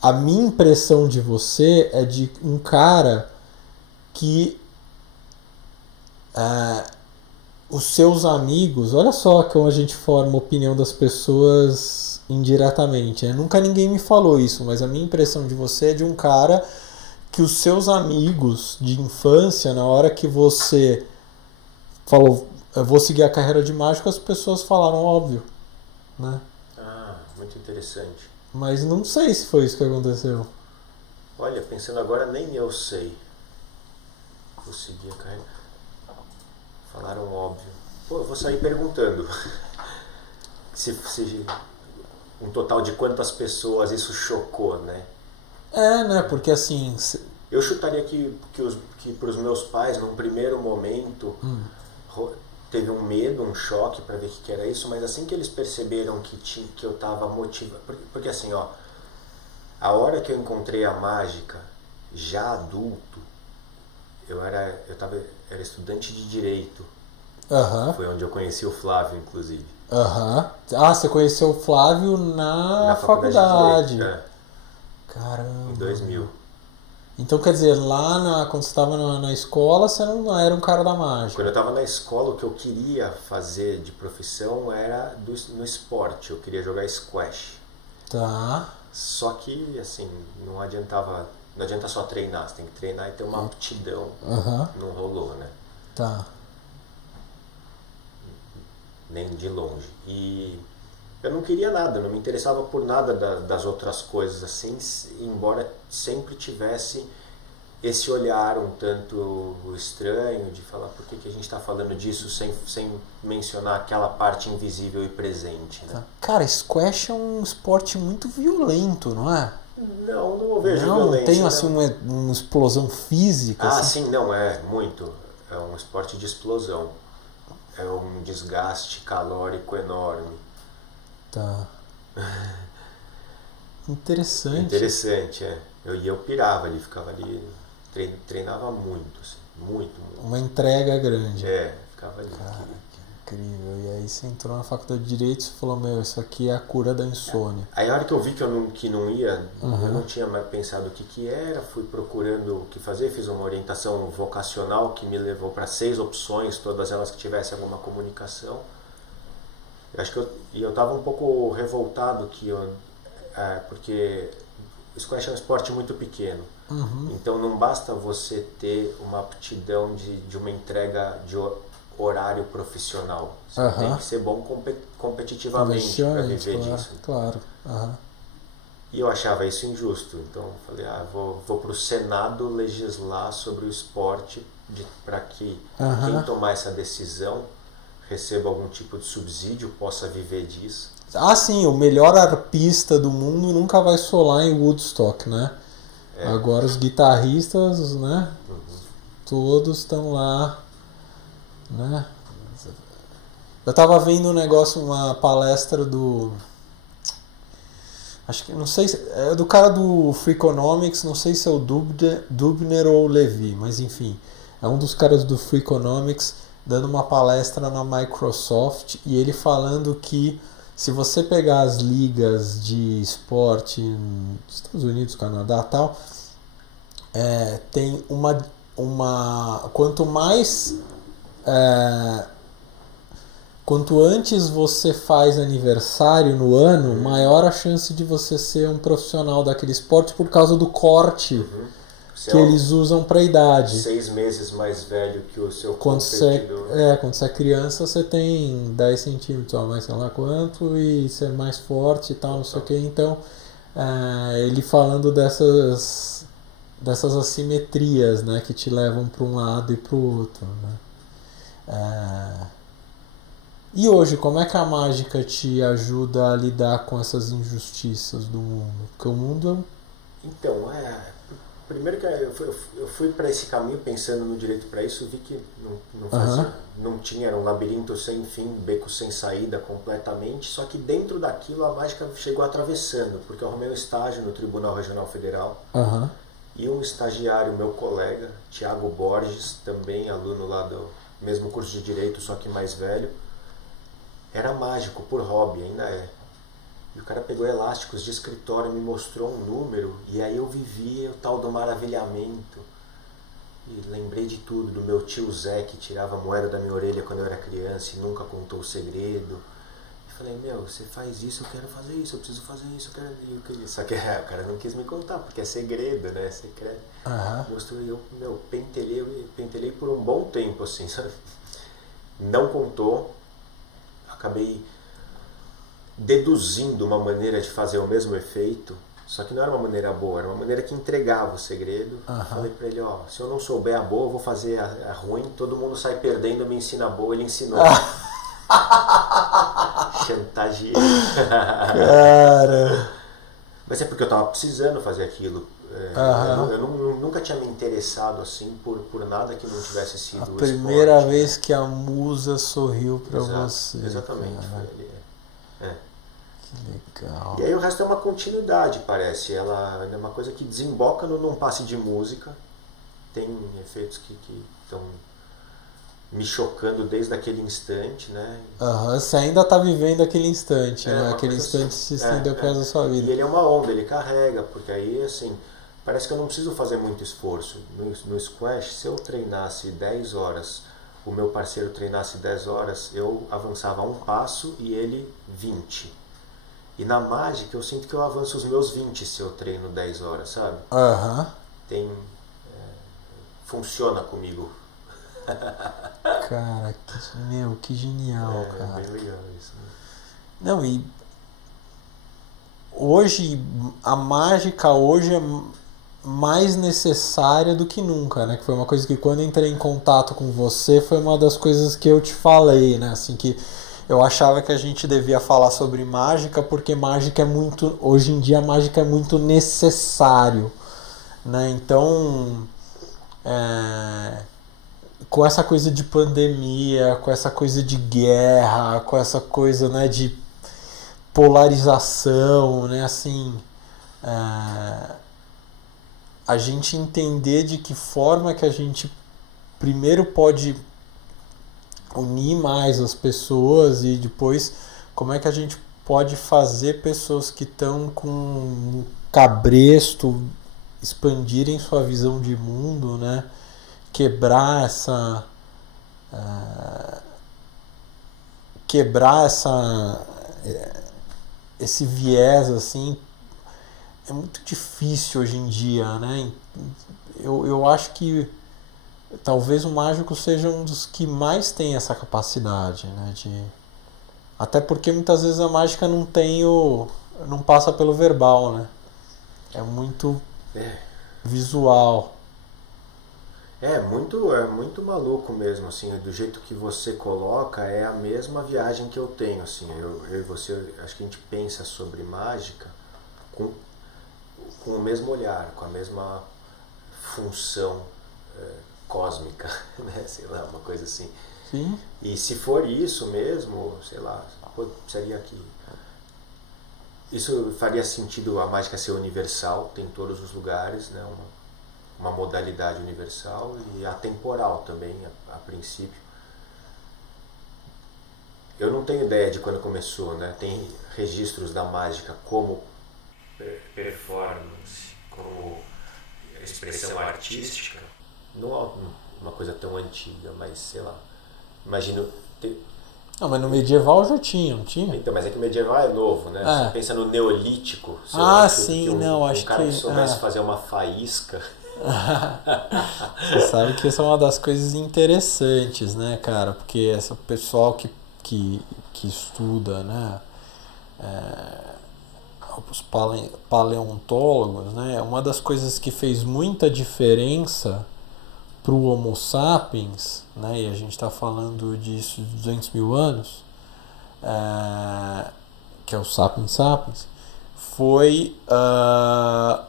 a minha impressão de você é de um cara que os seus amigos, olha só como a gente forma a opinião das pessoas indiretamente, né? Nunca ninguém me falou isso, mas a minha impressão de você é de um cara que os seus amigos de infância, na hora que você falou, eu vou seguir a carreira de mágico, as pessoas falaram óbvio, né? Muito interessante. Mas não sei se foi isso que aconteceu. Olha, pensando agora, nem eu sei. Vou seguir a carreira. Falaram óbvio. Pô, eu vou sair perguntando. se um total de quantas pessoas isso chocou, né? Né? Porque assim... Eu chutaria que para os meus pais, num primeiro momento... Teve um medo, um choque para ver o que era isso, mas assim que eles perceberam que eu estava motivado... Porque assim, ó, a hora que eu encontrei a mágica, já adulto, eu era estudante de Direito. Foi onde eu conheci o Flávio, inclusive. Você conheceu o Flávio na faculdade. De Direito, Caramba. Em 2000. Então, quer dizer, quando você estava na escola, você não era um cara da mágica. Quando eu estava na escola, o que eu queria fazer de profissão era no esporte. Eu queria jogar squash. Tá. Só que, assim, não adianta só treinar. Você tem que treinar e ter uma aptidão. Não rolou, né? Tá. Nem de longe. E eu não queria nada, não me interessava por nada das outras coisas, assim, embora sempre tivesse esse olhar um tanto estranho de falar por que a gente está falando disso sem mencionar aquela parte invisível e presente, né? Cara, squash é um esporte muito violento, não é? Não vejo não violência. Tem assim uma explosão física? Sim, não, muito. É um esporte de explosão. É um desgaste calórico enorme. Tá. Interessante. Interessante, é. Eu pirava ali, ficava ali, treinava muito, assim, muito. Uma entrega grande. Ficava ali. Cara, que incrível. E aí você entrou na faculdade de Direito e falou, isso aqui é a cura da insônia. Aí a hora que eu vi que não ia, eu não tinha mais pensado o que era, fui procurando o que fazer, fiz uma orientação vocacional que me levou para 6 opções, todas elas que tivessem alguma comunicação. Eu acho que eu estava um pouco revoltado porque o squash é um esporte muito pequeno. Então não basta você ter uma aptidão de uma entrega de horário profissional. Você tem que ser bom competitivamente para viver disso. Claro. E eu achava isso injusto. Então falei, vou para o Senado legislar sobre o esporte para que quem tomar essa decisão receba algum tipo de subsídio, possa viver disso. Sim, o melhor arpista do mundo nunca vai solar em Woodstock, né? Agora os guitarristas, né? Todos estão lá, né? Eu tava vendo um negócio, uma palestra do... Acho que, não sei, é do cara do Freakonomics, não sei se é o Dubner ou o Levi, mas enfim, é um dos caras do Freakonomics dando uma palestra na Microsoft e ele falando que se você pegar as ligas de esporte nos Estados Unidos, Canadá e tal, tem quanto antes você faz aniversário no ano, maior a chance de você ser um profissional daquele esporte por causa do corte que eles usam para a idade. 6 meses mais velho que o seu competidor. Quando você é criança, você tem 10 centímetros a mais, sei lá quanto, e você é mais forte e tal, não sei o que. Então, ele falando dessas assimetrias, né, que te levam para um lado e para o outro, né? E hoje, como é que a mágica te ajuda a lidar com essas injustiças do mundo? Porque o mundo Então, primeiro que eu fui para esse caminho pensando no direito para isso, vi que não tinha, era um labirinto sem fim, beco sem saída completamente, só que dentro daquilo a mágica chegou atravessando, porque eu arrumei um estágio no Tribunal Regional Federal e um estagiário, meu colega, Tiago Borges, também aluno lá do mesmo curso de Direito, só que mais velho, era mágico por hobby, ainda é. E o cara pegou elásticos de escritório, me mostrou um número, e aí eu vivi o tal do maravilhamento. E lembrei de tudo, do meu tio Zé, que tirava a moeda da minha orelha quando eu era criança e nunca contou o segredo. E falei, você faz isso, eu quero fazer isso, eu preciso fazer isso, eu quero... Só que o cara não quis me contar, porque é segredo, né? Secreto. Mostrou, e eu, pentelei por um bom tempo, assim, sabe? Não contou, acabei deduzindo uma maneira de fazer o mesmo efeito, só que não era uma maneira boa, era uma maneira que entregava o segredo. Falei pra ele, se eu não souber a boa, eu vou fazer a ruim, todo mundo sai perdendo, me ensina a boa, ele ensinou. Chantageei. Cara. Mas é porque eu tava precisando fazer aquilo. Eu nunca tinha me interessado assim por nada que não tivesse sido a primeira vez que a musa sorriu pra você. Exatamente. Que legal. E aí o resto é uma continuidade, parece. Ela é uma coisa que desemboca num passe de música. Tem efeitos que estão me chocando desde aquele instante, né? Você ainda tá vivendo aquele instante, né? Aquele instante assim, se estendeu pro resto da sua vida. E ele é uma onda, ele carrega, porque aí, assim, parece que eu não preciso fazer muito esforço. No squash, se eu treinasse 10 horas, o meu parceiro treinasse 10 horas, eu avançava um passo e ele 20. E na mágica eu sinto que eu avanço os meus 20 se eu treino 10 horas, sabe? Funciona comigo. Cara, que genial, cara. É bem legal isso, né? Não, e hoje, a mágica hoje mais necessária do que nunca, né? Que foi uma coisa que quando entrei em contato com você foi uma das coisas que eu te falei, né? Assim, que eu achava que a gente devia falar sobre mágica porque mágica é muito, hoje em dia a mágica é muito necessário, né? Então, com essa coisa de pandemia, com essa coisa de guerra, com essa coisa, né, de polarização, né? Assim, a gente entender de que forma que a gente primeiro pode unir mais as pessoas e depois como é que a gente pode fazer pessoas que estão com um cabresto expandirem sua visão de mundo, né? Quebrar essa esse viés assim. É muito difícil hoje em dia, né? Eu acho que talvez o mágico seja um dos que mais tem essa capacidade, né? Até porque muitas vezes a mágica não passa pelo verbal, né? É muito visual. É muito maluco mesmo, assim, do jeito que você coloca, é a mesma viagem que eu tenho, assim, eu e você, acho que a gente pensa sobre mágica com o mesmo olhar, com a mesma função cósmica, né? Sei lá, uma coisa assim. Sim. E se for isso mesmo, sei lá, seria que isso faria sentido a mágica ser universal, tem em todos os lugares, né? Uma modalidade universal e atemporal também, a princípio. Eu não tenho ideia de quando começou, né? Tem registros da mágica como performance, como expressão artística, não é uma coisa tão antiga, mas sei lá, imagino não, mas no medieval já tinha, não tinha? Então, mas é que o medieval é novo, né? Você pensa no neolítico, sim, não, acho que... um cara que soubesse fazer uma faísca. Você sabe que essa é uma das coisas interessantes, né, cara? Porque esse pessoal que estuda, né, os paleontólogos, né, uma das coisas que fez muita diferença para o Homo sapiens, né, e a gente está falando disso de 200 mil anos, que é o Sapiens Sapiens, foi a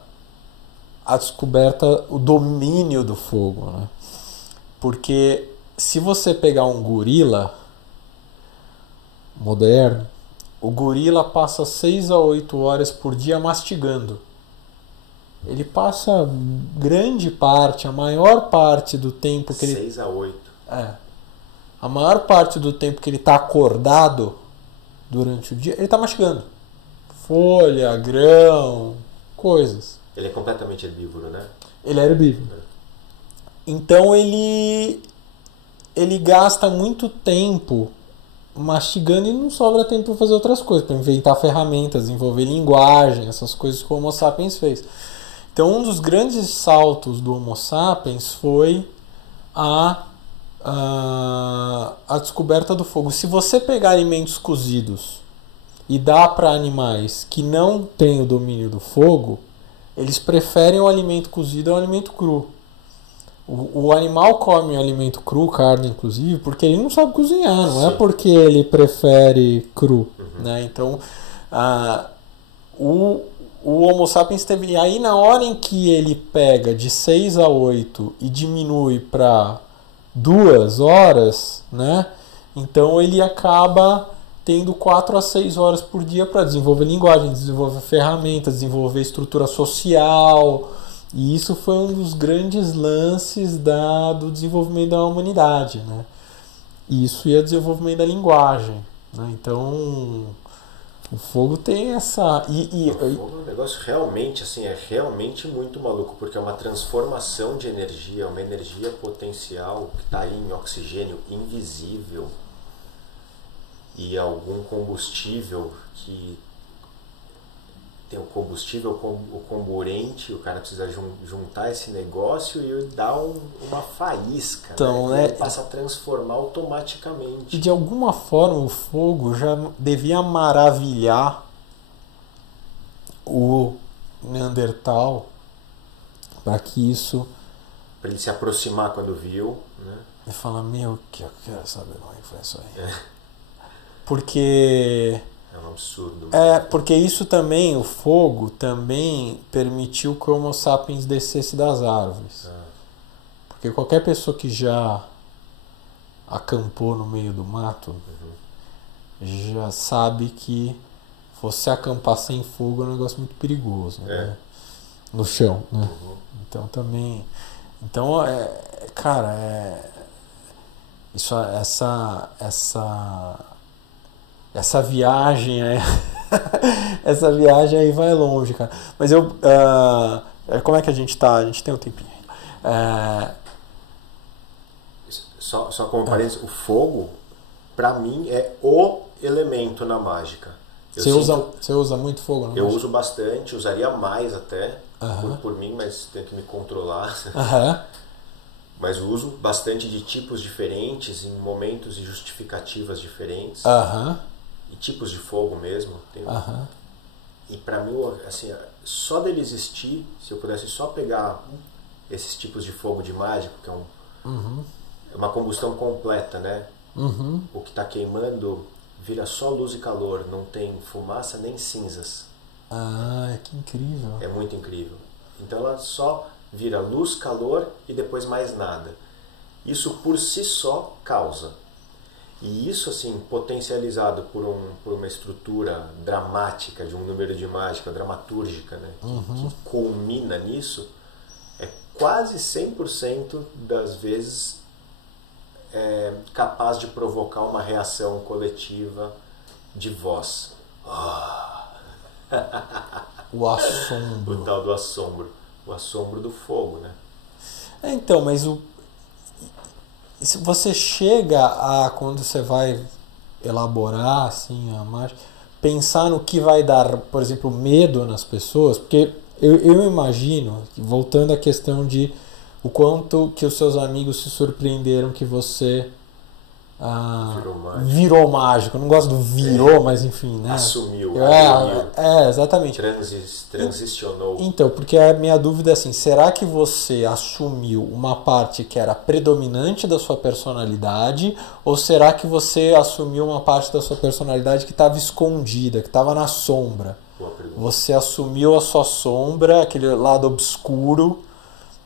descoberta, o domínio do fogo, né? Porque se você pegar um gorila moderno, o gorila passa 6 a 8 horas por dia mastigando. Ele passa grande parte, a maior parte do tempo que 6 a 8. A maior parte do tempo que ele está acordado durante o dia, ele está mastigando. Folha, grão, coisas. Ele é completamente herbívoro, né? Ele é herbívoro. Então ele gasta muito tempo mastigando e não sobra tempo para fazer outras coisas, para inventar ferramentas, desenvolver linguagem, essas coisas que o Homo sapiens fez. Então um dos grandes saltos do Homo sapiens foi a descoberta do fogo. Se você pegar alimentos cozidos e dar para animais que não têm o domínio do fogo, eles preferem o alimento cozido ao alimento cru. O animal come o alimento cru, carne inclusive, porque ele não sabe cozinhar, não é porque ele prefere cru. Né? Então, o Homo sapiens teve... E aí, na hora em que ele pega de 6 a 8 e diminui para 2 horas, né? Então ele acaba tendo 4 a 6 horas por dia para desenvolver linguagem, desenvolver ferramentas, desenvolver estrutura social. E isso foi um dos grandes lances do desenvolvimento da humanidade, né? Isso e o desenvolvimento da linguagem, né? Então, o fogo tem essa... O fogo é um negócio realmente, assim, é realmente muito maluco, porque é uma transformação de energia, uma energia potencial que está aí em oxigênio invisível e algum combustível que tem o combustível, o comburente, o cara precisa juntar esse negócio e dar uma faísca, então, né? Ele passa a transformar automaticamente. E de alguma forma o fogo já devia maravilhar o Neandertal para que isso... Para ele se aproximar quando viu, né? E falar, meu, que eu quero saber como é que foi isso aí. Porque... É um absurdo. Porque isso também, o fogo, também permitiu que o Homo sapiens descesse das árvores. Porque qualquer pessoa que já acampou no meio do mato, já sabe que você acampar sem fogo é um negócio muito perigoso, né? No chão, né? Então também... Então, cara, isso, essa viagem essa viagem aí vai longe, cara. Mas como é que a gente tá? A gente tem um tempinho aí. Só como parênteses, o fogo, pra mim, é o elemento na mágica. Você usa muito fogo na mágica? Eu uso bastante, usaria mais até, por mim, mas tenho que me controlar. Mas uso bastante de tipos diferentes, em momentos e justificativas diferentes. E tipos de fogo mesmo. E pra mim, assim, só dele existir, se eu pudesse só pegar esses tipos de fogo de mágico, que é uma combustão completa, né? O que está queimando vira só luz e calor, não tem fumaça nem cinzas. Que incrível. É muito incrível. Então ela só vira luz, calor e depois mais nada. Isso por si só causa. E isso, assim, potencializado por uma estrutura dramática de um número de mágica, dramatúrgica, né? Que culmina nisso, é quase 100% das vezes capaz de provocar uma reação coletiva de voz. O assombro. O tal do assombro. O assombro do fogo, né? Então, mas se você chega a, quando você vai elaborar assim, a mágica, pensar no que vai dar, por exemplo, medo nas pessoas, porque eu imagino, voltando à questão de o quanto que os seus amigos se surpreenderam que você virou mágico. Eu não gosto do virou, mas enfim, né? Assumiu. Exatamente. Transicionou. Então, porque a minha dúvida é assim, será que você assumiu uma parte que era predominante da sua personalidade, ou será que você assumiu uma parte da sua personalidade que estava escondida, que estava na sombra? Você assumiu a sua sombra, aquele lado obscuro,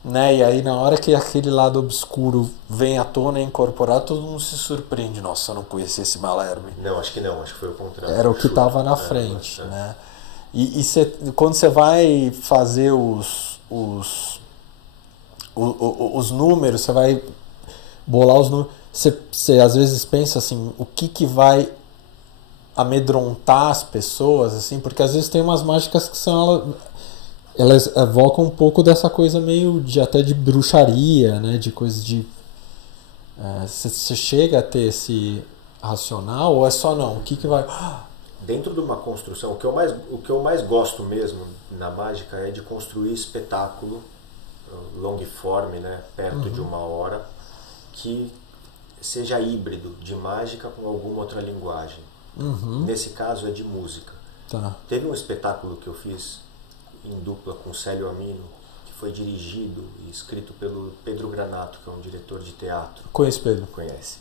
né? E aí na hora que aquele lado obscuro vem à tona e é incorporado, todo mundo se surpreende. Nossa, eu não conhecia esse Malerme. Não, acho que foi o contrário. Era o que estava na frente, né? E quando você vai fazer os números, você vai bolar os números, você às vezes pensa assim, o que vai amedrontar as pessoas, assim, porque às vezes tem umas mágicas que são... Elas evocam um pouco dessa coisa meio até de bruxaria, né? De coisa de... Você chega a ter esse racional ou é só não? O que vai... Dentro de uma construção, o que eu mais gosto mesmo na mágica é de construir espetáculo long form, né? Perto de 1 hora, que seja híbrido de mágica com alguma outra linguagem. Nesse caso é de música. Teve um espetáculo que eu fiz em dupla com Célio Amino, que foi dirigido e escrito pelo Pedro Granato, que é um diretor de teatro. Conheço Pedro. Conhece.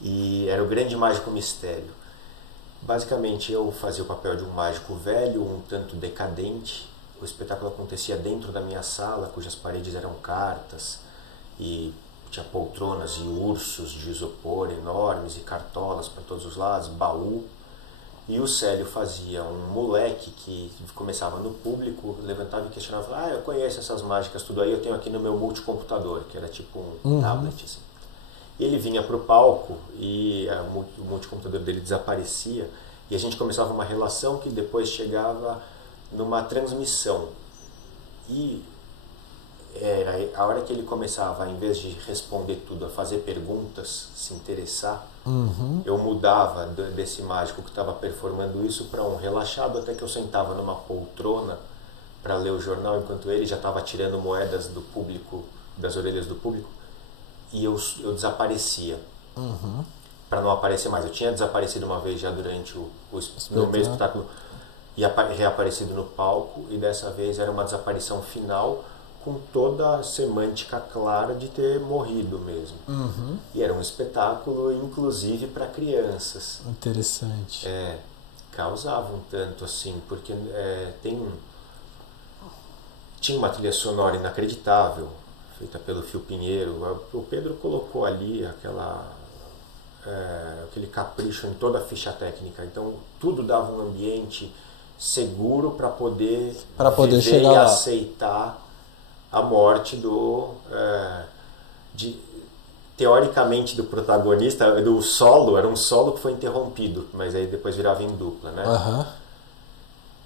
E era o Grande Mágico Mistério. Basicamente eu fazia o papel de um mágico velho, um tanto decadente. O espetáculo acontecia dentro da minha sala, cujas paredes eram cartas, e tinha poltronas e ursos de isopor enormes e cartolas para todos os lados, baú. E o Célio fazia um moleque que começava no público, levantava e questionava, eu conheço essas mágicas, tudo aí eu tenho aqui no meu multicomputador, que era tipo um tablet, assim. E ele vinha pro palco e o multicomputador dele desaparecia e a gente começava uma relação que depois chegava numa transmissão. E era a hora que ele começava, em vez de responder tudo, a fazer perguntas, se interessar, eu mudava desse mágico que estava performando isso para um relaxado, até que eu sentava numa poltrona para ler o jornal, enquanto ele já estava tirando moedas do público, das orelhas do público, e eu desaparecia. Para não aparecer mais. Eu tinha desaparecido uma vez já durante no meio do espetáculo. e reaparecido no palco, e dessa vez era uma desaparição final com toda a semântica clara de ter morrido mesmo. Uhum. E era um espetáculo, inclusive, para crianças. Interessante. Causava um tanto assim, porque tinha uma trilha sonora inacreditável, feita pelo Fio Pinheiro. O Pedro colocou ali aquele capricho em toda a ficha técnica. Então, tudo dava um ambiente seguro para poder chegar e lá. Aceitar a morte teoricamente do protagonista, do solo. Era um solo que foi interrompido, mas aí depois virava em dupla, né? Uhum.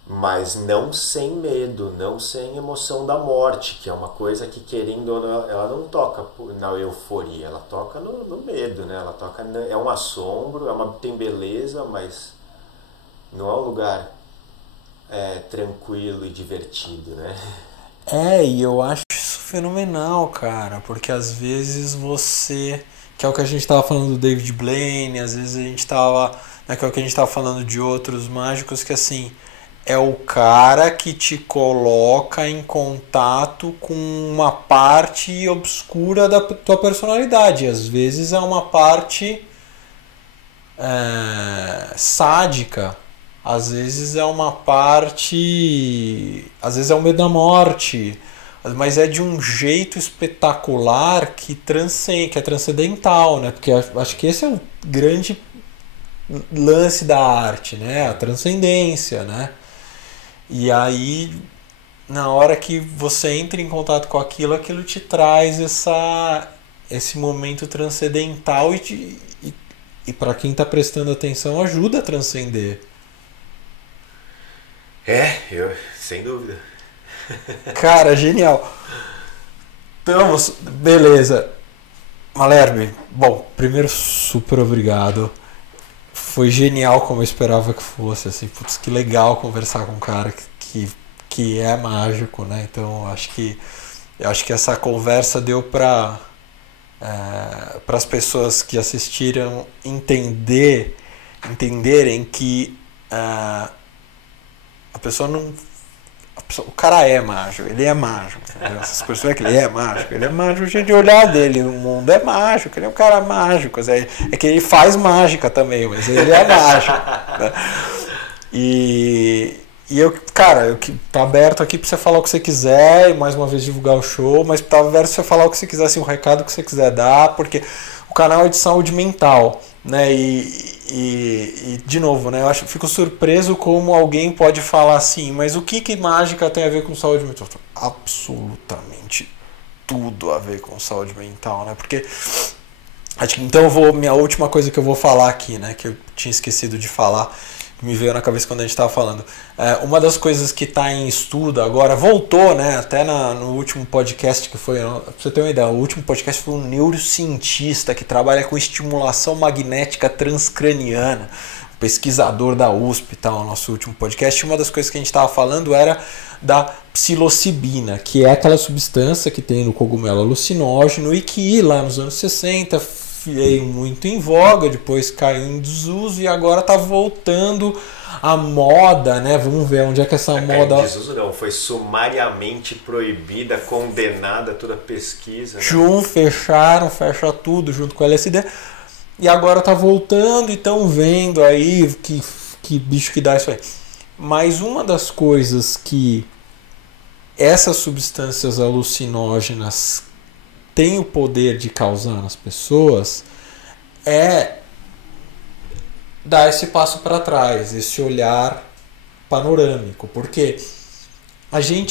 Mas não sem medo, não sem emoção da morte, que é uma coisa que, querendo ou não, ela não toca na euforia, ela toca no medo, né? Ela toca, é um assombro, tem beleza, mas não é um lugar tranquilo e divertido, né? E eu acho isso fenomenal, cara, porque às vezes que é o que a gente tava falando do David Blaine, às vezes a gente tava, né, que é o que a gente tava falando de outros mágicos, que assim, é o cara que te coloca em contato com uma parte obscura da tua personalidade. Às vezes é uma parte sádica, às vezes é uma parte... Às vezes é o medo da morte, mas é de um jeito espetacular que é transcendental, né? Porque acho que esse é o grande lance da arte, né? A transcendência, né? E aí, na hora que você entra em contato com aquilo te traz esse momento transcendental e para quem está prestando atenção, ajuda a transcender. Sem dúvida. Cara, genial. Beleza. Malherbe, bom, primeiro, super obrigado. Foi genial como eu esperava que fosse, assim, putz, que legal conversar com um cara que é mágico, né? Então eu acho que essa conversa deu para as pessoas que assistiram entenderem que o cara é mágico, ele é mágico, entendeu? Essas pessoas que ele é mágico, o jeito de olhar dele, o mundo é mágico, ele é um cara mágico, é que ele faz mágica também, mas ele é mágico, né? E eu tá aberto aqui pra você falar o que você quiser, e mais uma vez divulgar o show, mas tá aberto pra você falar o que você quiser, assim, o recado que você quiser dar, porque o canal é de saúde mental, né? E de novo, né? Fico surpreso como alguém pode falar assim, mas o que mágica tem a ver com saúde mental? Absolutamente tudo a ver com saúde mental, né? Porque então minha última coisa que eu vou falar aqui, né? Que eu tinha esquecido de falar, me veio na cabeça quando a gente estava falando. Uma das coisas que está em estudo agora, voltou, né? Até no último podcast que foi, pra você ter uma ideia, o último podcast foi um neurocientista que trabalha com estimulação magnética transcraniana, um pesquisador da USP e tal, nosso último podcast. Uma das coisas que a gente estava falando era da psilocibina, que é aquela substância que tem no cogumelo alucinógeno e que lá nos anos 60 veio muito em voga, depois caiu em desuso e agora está voltando à moda, né? Vamos ver onde é que essa moda... Caiu em desuso não, foi sumariamente proibida, condenada toda a pesquisa. Né? Fecha tudo junto com o LSD e agora está voltando e estão vendo aí que bicho que dá isso aí. Mas uma das coisas que essas substâncias alucinógenas tem o poder de causar nas pessoas é dar esse passo para trás, esse olhar panorâmico, porque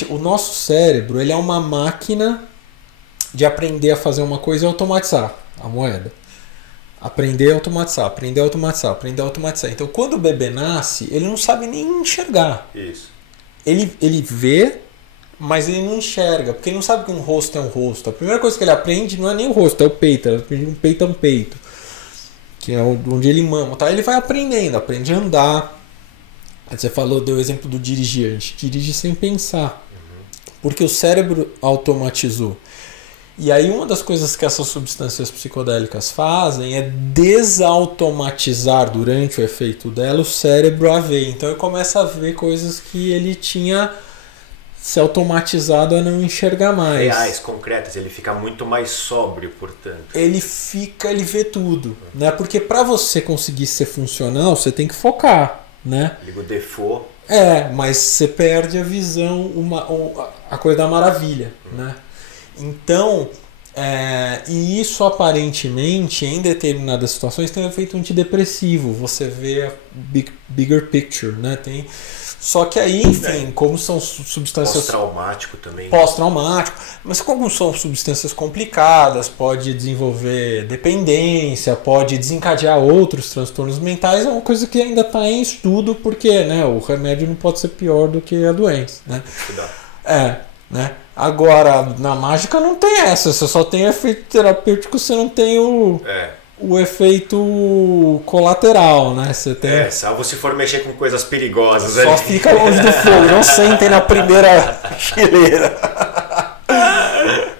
o nosso cérebro, ele é uma máquina de aprender a fazer uma coisa e automatizar a moeda. Aprender a automatizar. Então, quando o bebê nasce, ele não sabe nem enxergar. Isso. Ele vê, mas ele não enxerga, porque ele não sabe que um rosto é um rosto. A primeira coisa que ele aprende não é nem o rosto, é o peito. Ele aprende um peito é um peito, que é onde ele mama. Tá? Ele vai aprende a andar. Você deu o exemplo do dirigir. A gente dirige sem pensar, porque o cérebro automatizou. E aí uma das coisas que essas substâncias psicodélicas fazem é desautomatizar durante o efeito dela o cérebro a ver. Então ele começa a ver coisas que ele tinha se automatizado a não enxergar mais. Reais, concretas, ele fica muito mais sóbrio, portanto. Ele vê tudo, né? Porque para você conseguir ser funcional, você tem que focar, né? Liga o default. Mas você perde a visão, a coisa da maravilha, né? Então, e isso aparentemente, em determinadas situações, tem um efeito antidepressivo. Você vê a bigger picture, né? Só que aí, enfim, como são substâncias... Pós-traumático também. Pós-traumático. Mas como são substâncias complicadas, pode desenvolver dependência, pode desencadear outros transtornos mentais. É uma coisa que ainda está em estudo, porque, né, o remédio não pode ser pior do que a doença, né? Né? Agora, na mágica não tem essa. Você só tem efeito terapêutico, você não tem o efeito colateral, né? Você tem... salvo se for mexer com coisas perigosas. Só fica longe do fogo, não sentem na primeira fileira.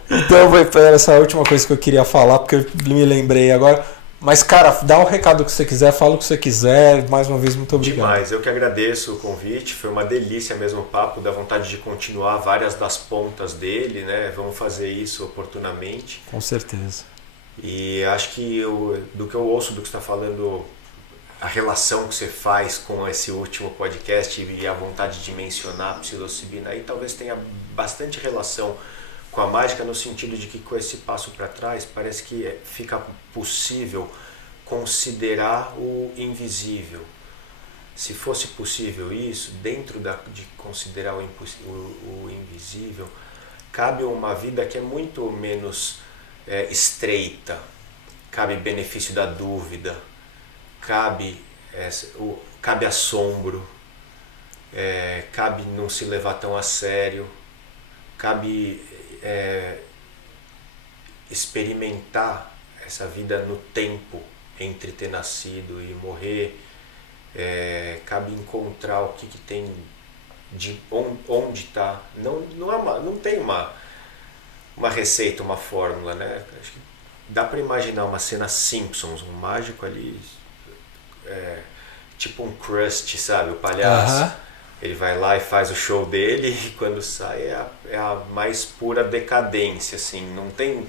Então, era essa última coisa que eu queria falar, porque eu me lembrei agora. Mas, cara, dá o recado que você quiser, fala o que você quiser. Mais uma vez, muito obrigado. Demais, eu que agradeço o convite. Foi uma delícia mesmo o papo, dá vontade de continuar várias das pontas dele, né? Vamos fazer isso oportunamente. Com certeza. E acho que do que eu ouço, do que você está falando, a relação que você faz com esse último podcast e a vontade de mencionar a psilocibina aí talvez tenha bastante relação com a mágica, no sentido de que com esse passo para trás parece que fica possível considerar o invisível. Se fosse possível isso, dentro de considerar o invisível, cabe uma vida que é muito menos estreita, cabe benefício da dúvida, cabe assombro, cabe não se levar tão a sério, cabe experimentar essa vida no tempo entre ter nascido e morrer, cabe encontrar o que tem, de onde está. Não tem uma receita, uma fórmula, né? Acho que dá para imaginar uma cena Simpsons, um mágico ali, tipo um Krusty, sabe? O palhaço. Ele vai lá e faz o show dele e quando sai é a mais pura decadência, assim. Não tem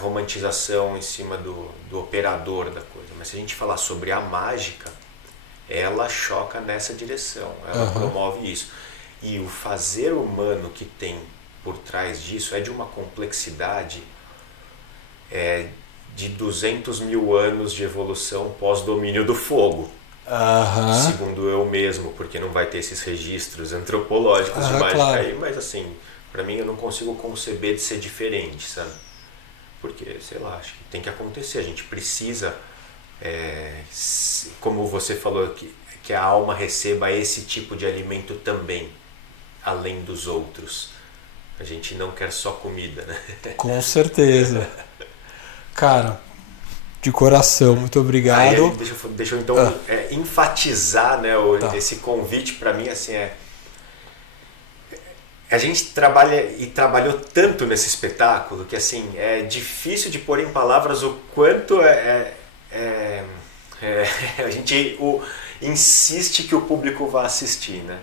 romantização em cima do operador da coisa. Mas se a gente falar sobre a mágica, ela choca nessa direção, ela promove isso. E o fazer humano que tem por trás disso é de uma complexidade de 200 mil anos de evolução pós-domínio do fogo. Segundo eu mesmo, porque não vai ter esses registros antropológicos de mágica aí, mas assim, pra mim eu não consigo conceber de ser diferente, sabe? Porque, sei lá, acho que tem que acontecer, a gente precisa, como você falou, que a alma receba esse tipo de alimento também, além dos outros. A gente não quer só comida, né? Com certeza. Cara, de coração, muito obrigado. Aí, deixa eu então enfatizar, né, esse convite para mim, assim, a gente trabalhou tanto nesse espetáculo que assim é difícil de pôr em palavras o quanto a gente insiste que o público vá assistir, né?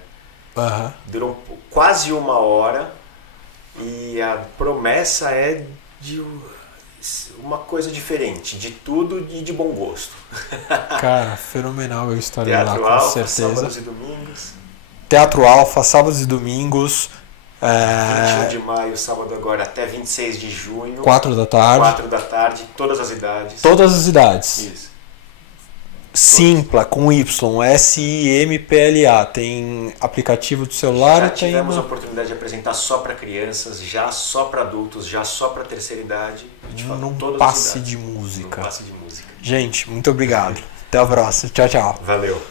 Durou quase 1 hora e a promessa é de uma coisa diferente, de tudo e de bom gosto. Cara, fenomenal, eu estarei Teatro lá, com Alfa, certeza. sábados e domingos. Teatro Alfa, sábados e domingos. 21 de maio, sábado agora, até 26 de junho. 4 da tarde. 4 da tarde, todas as idades. Todas as idades. Isso. Simpla, com Y, S-I-M-P-L-A. Tem aplicativo do celular Já e tem... tivemos a oportunidade de apresentar só para crianças, já só para adultos, já só para terceira idade. Num todas passe as idades. de música. Num passe de música. Gente, muito obrigado. Até a próxima. Tchau, tchau. Valeu.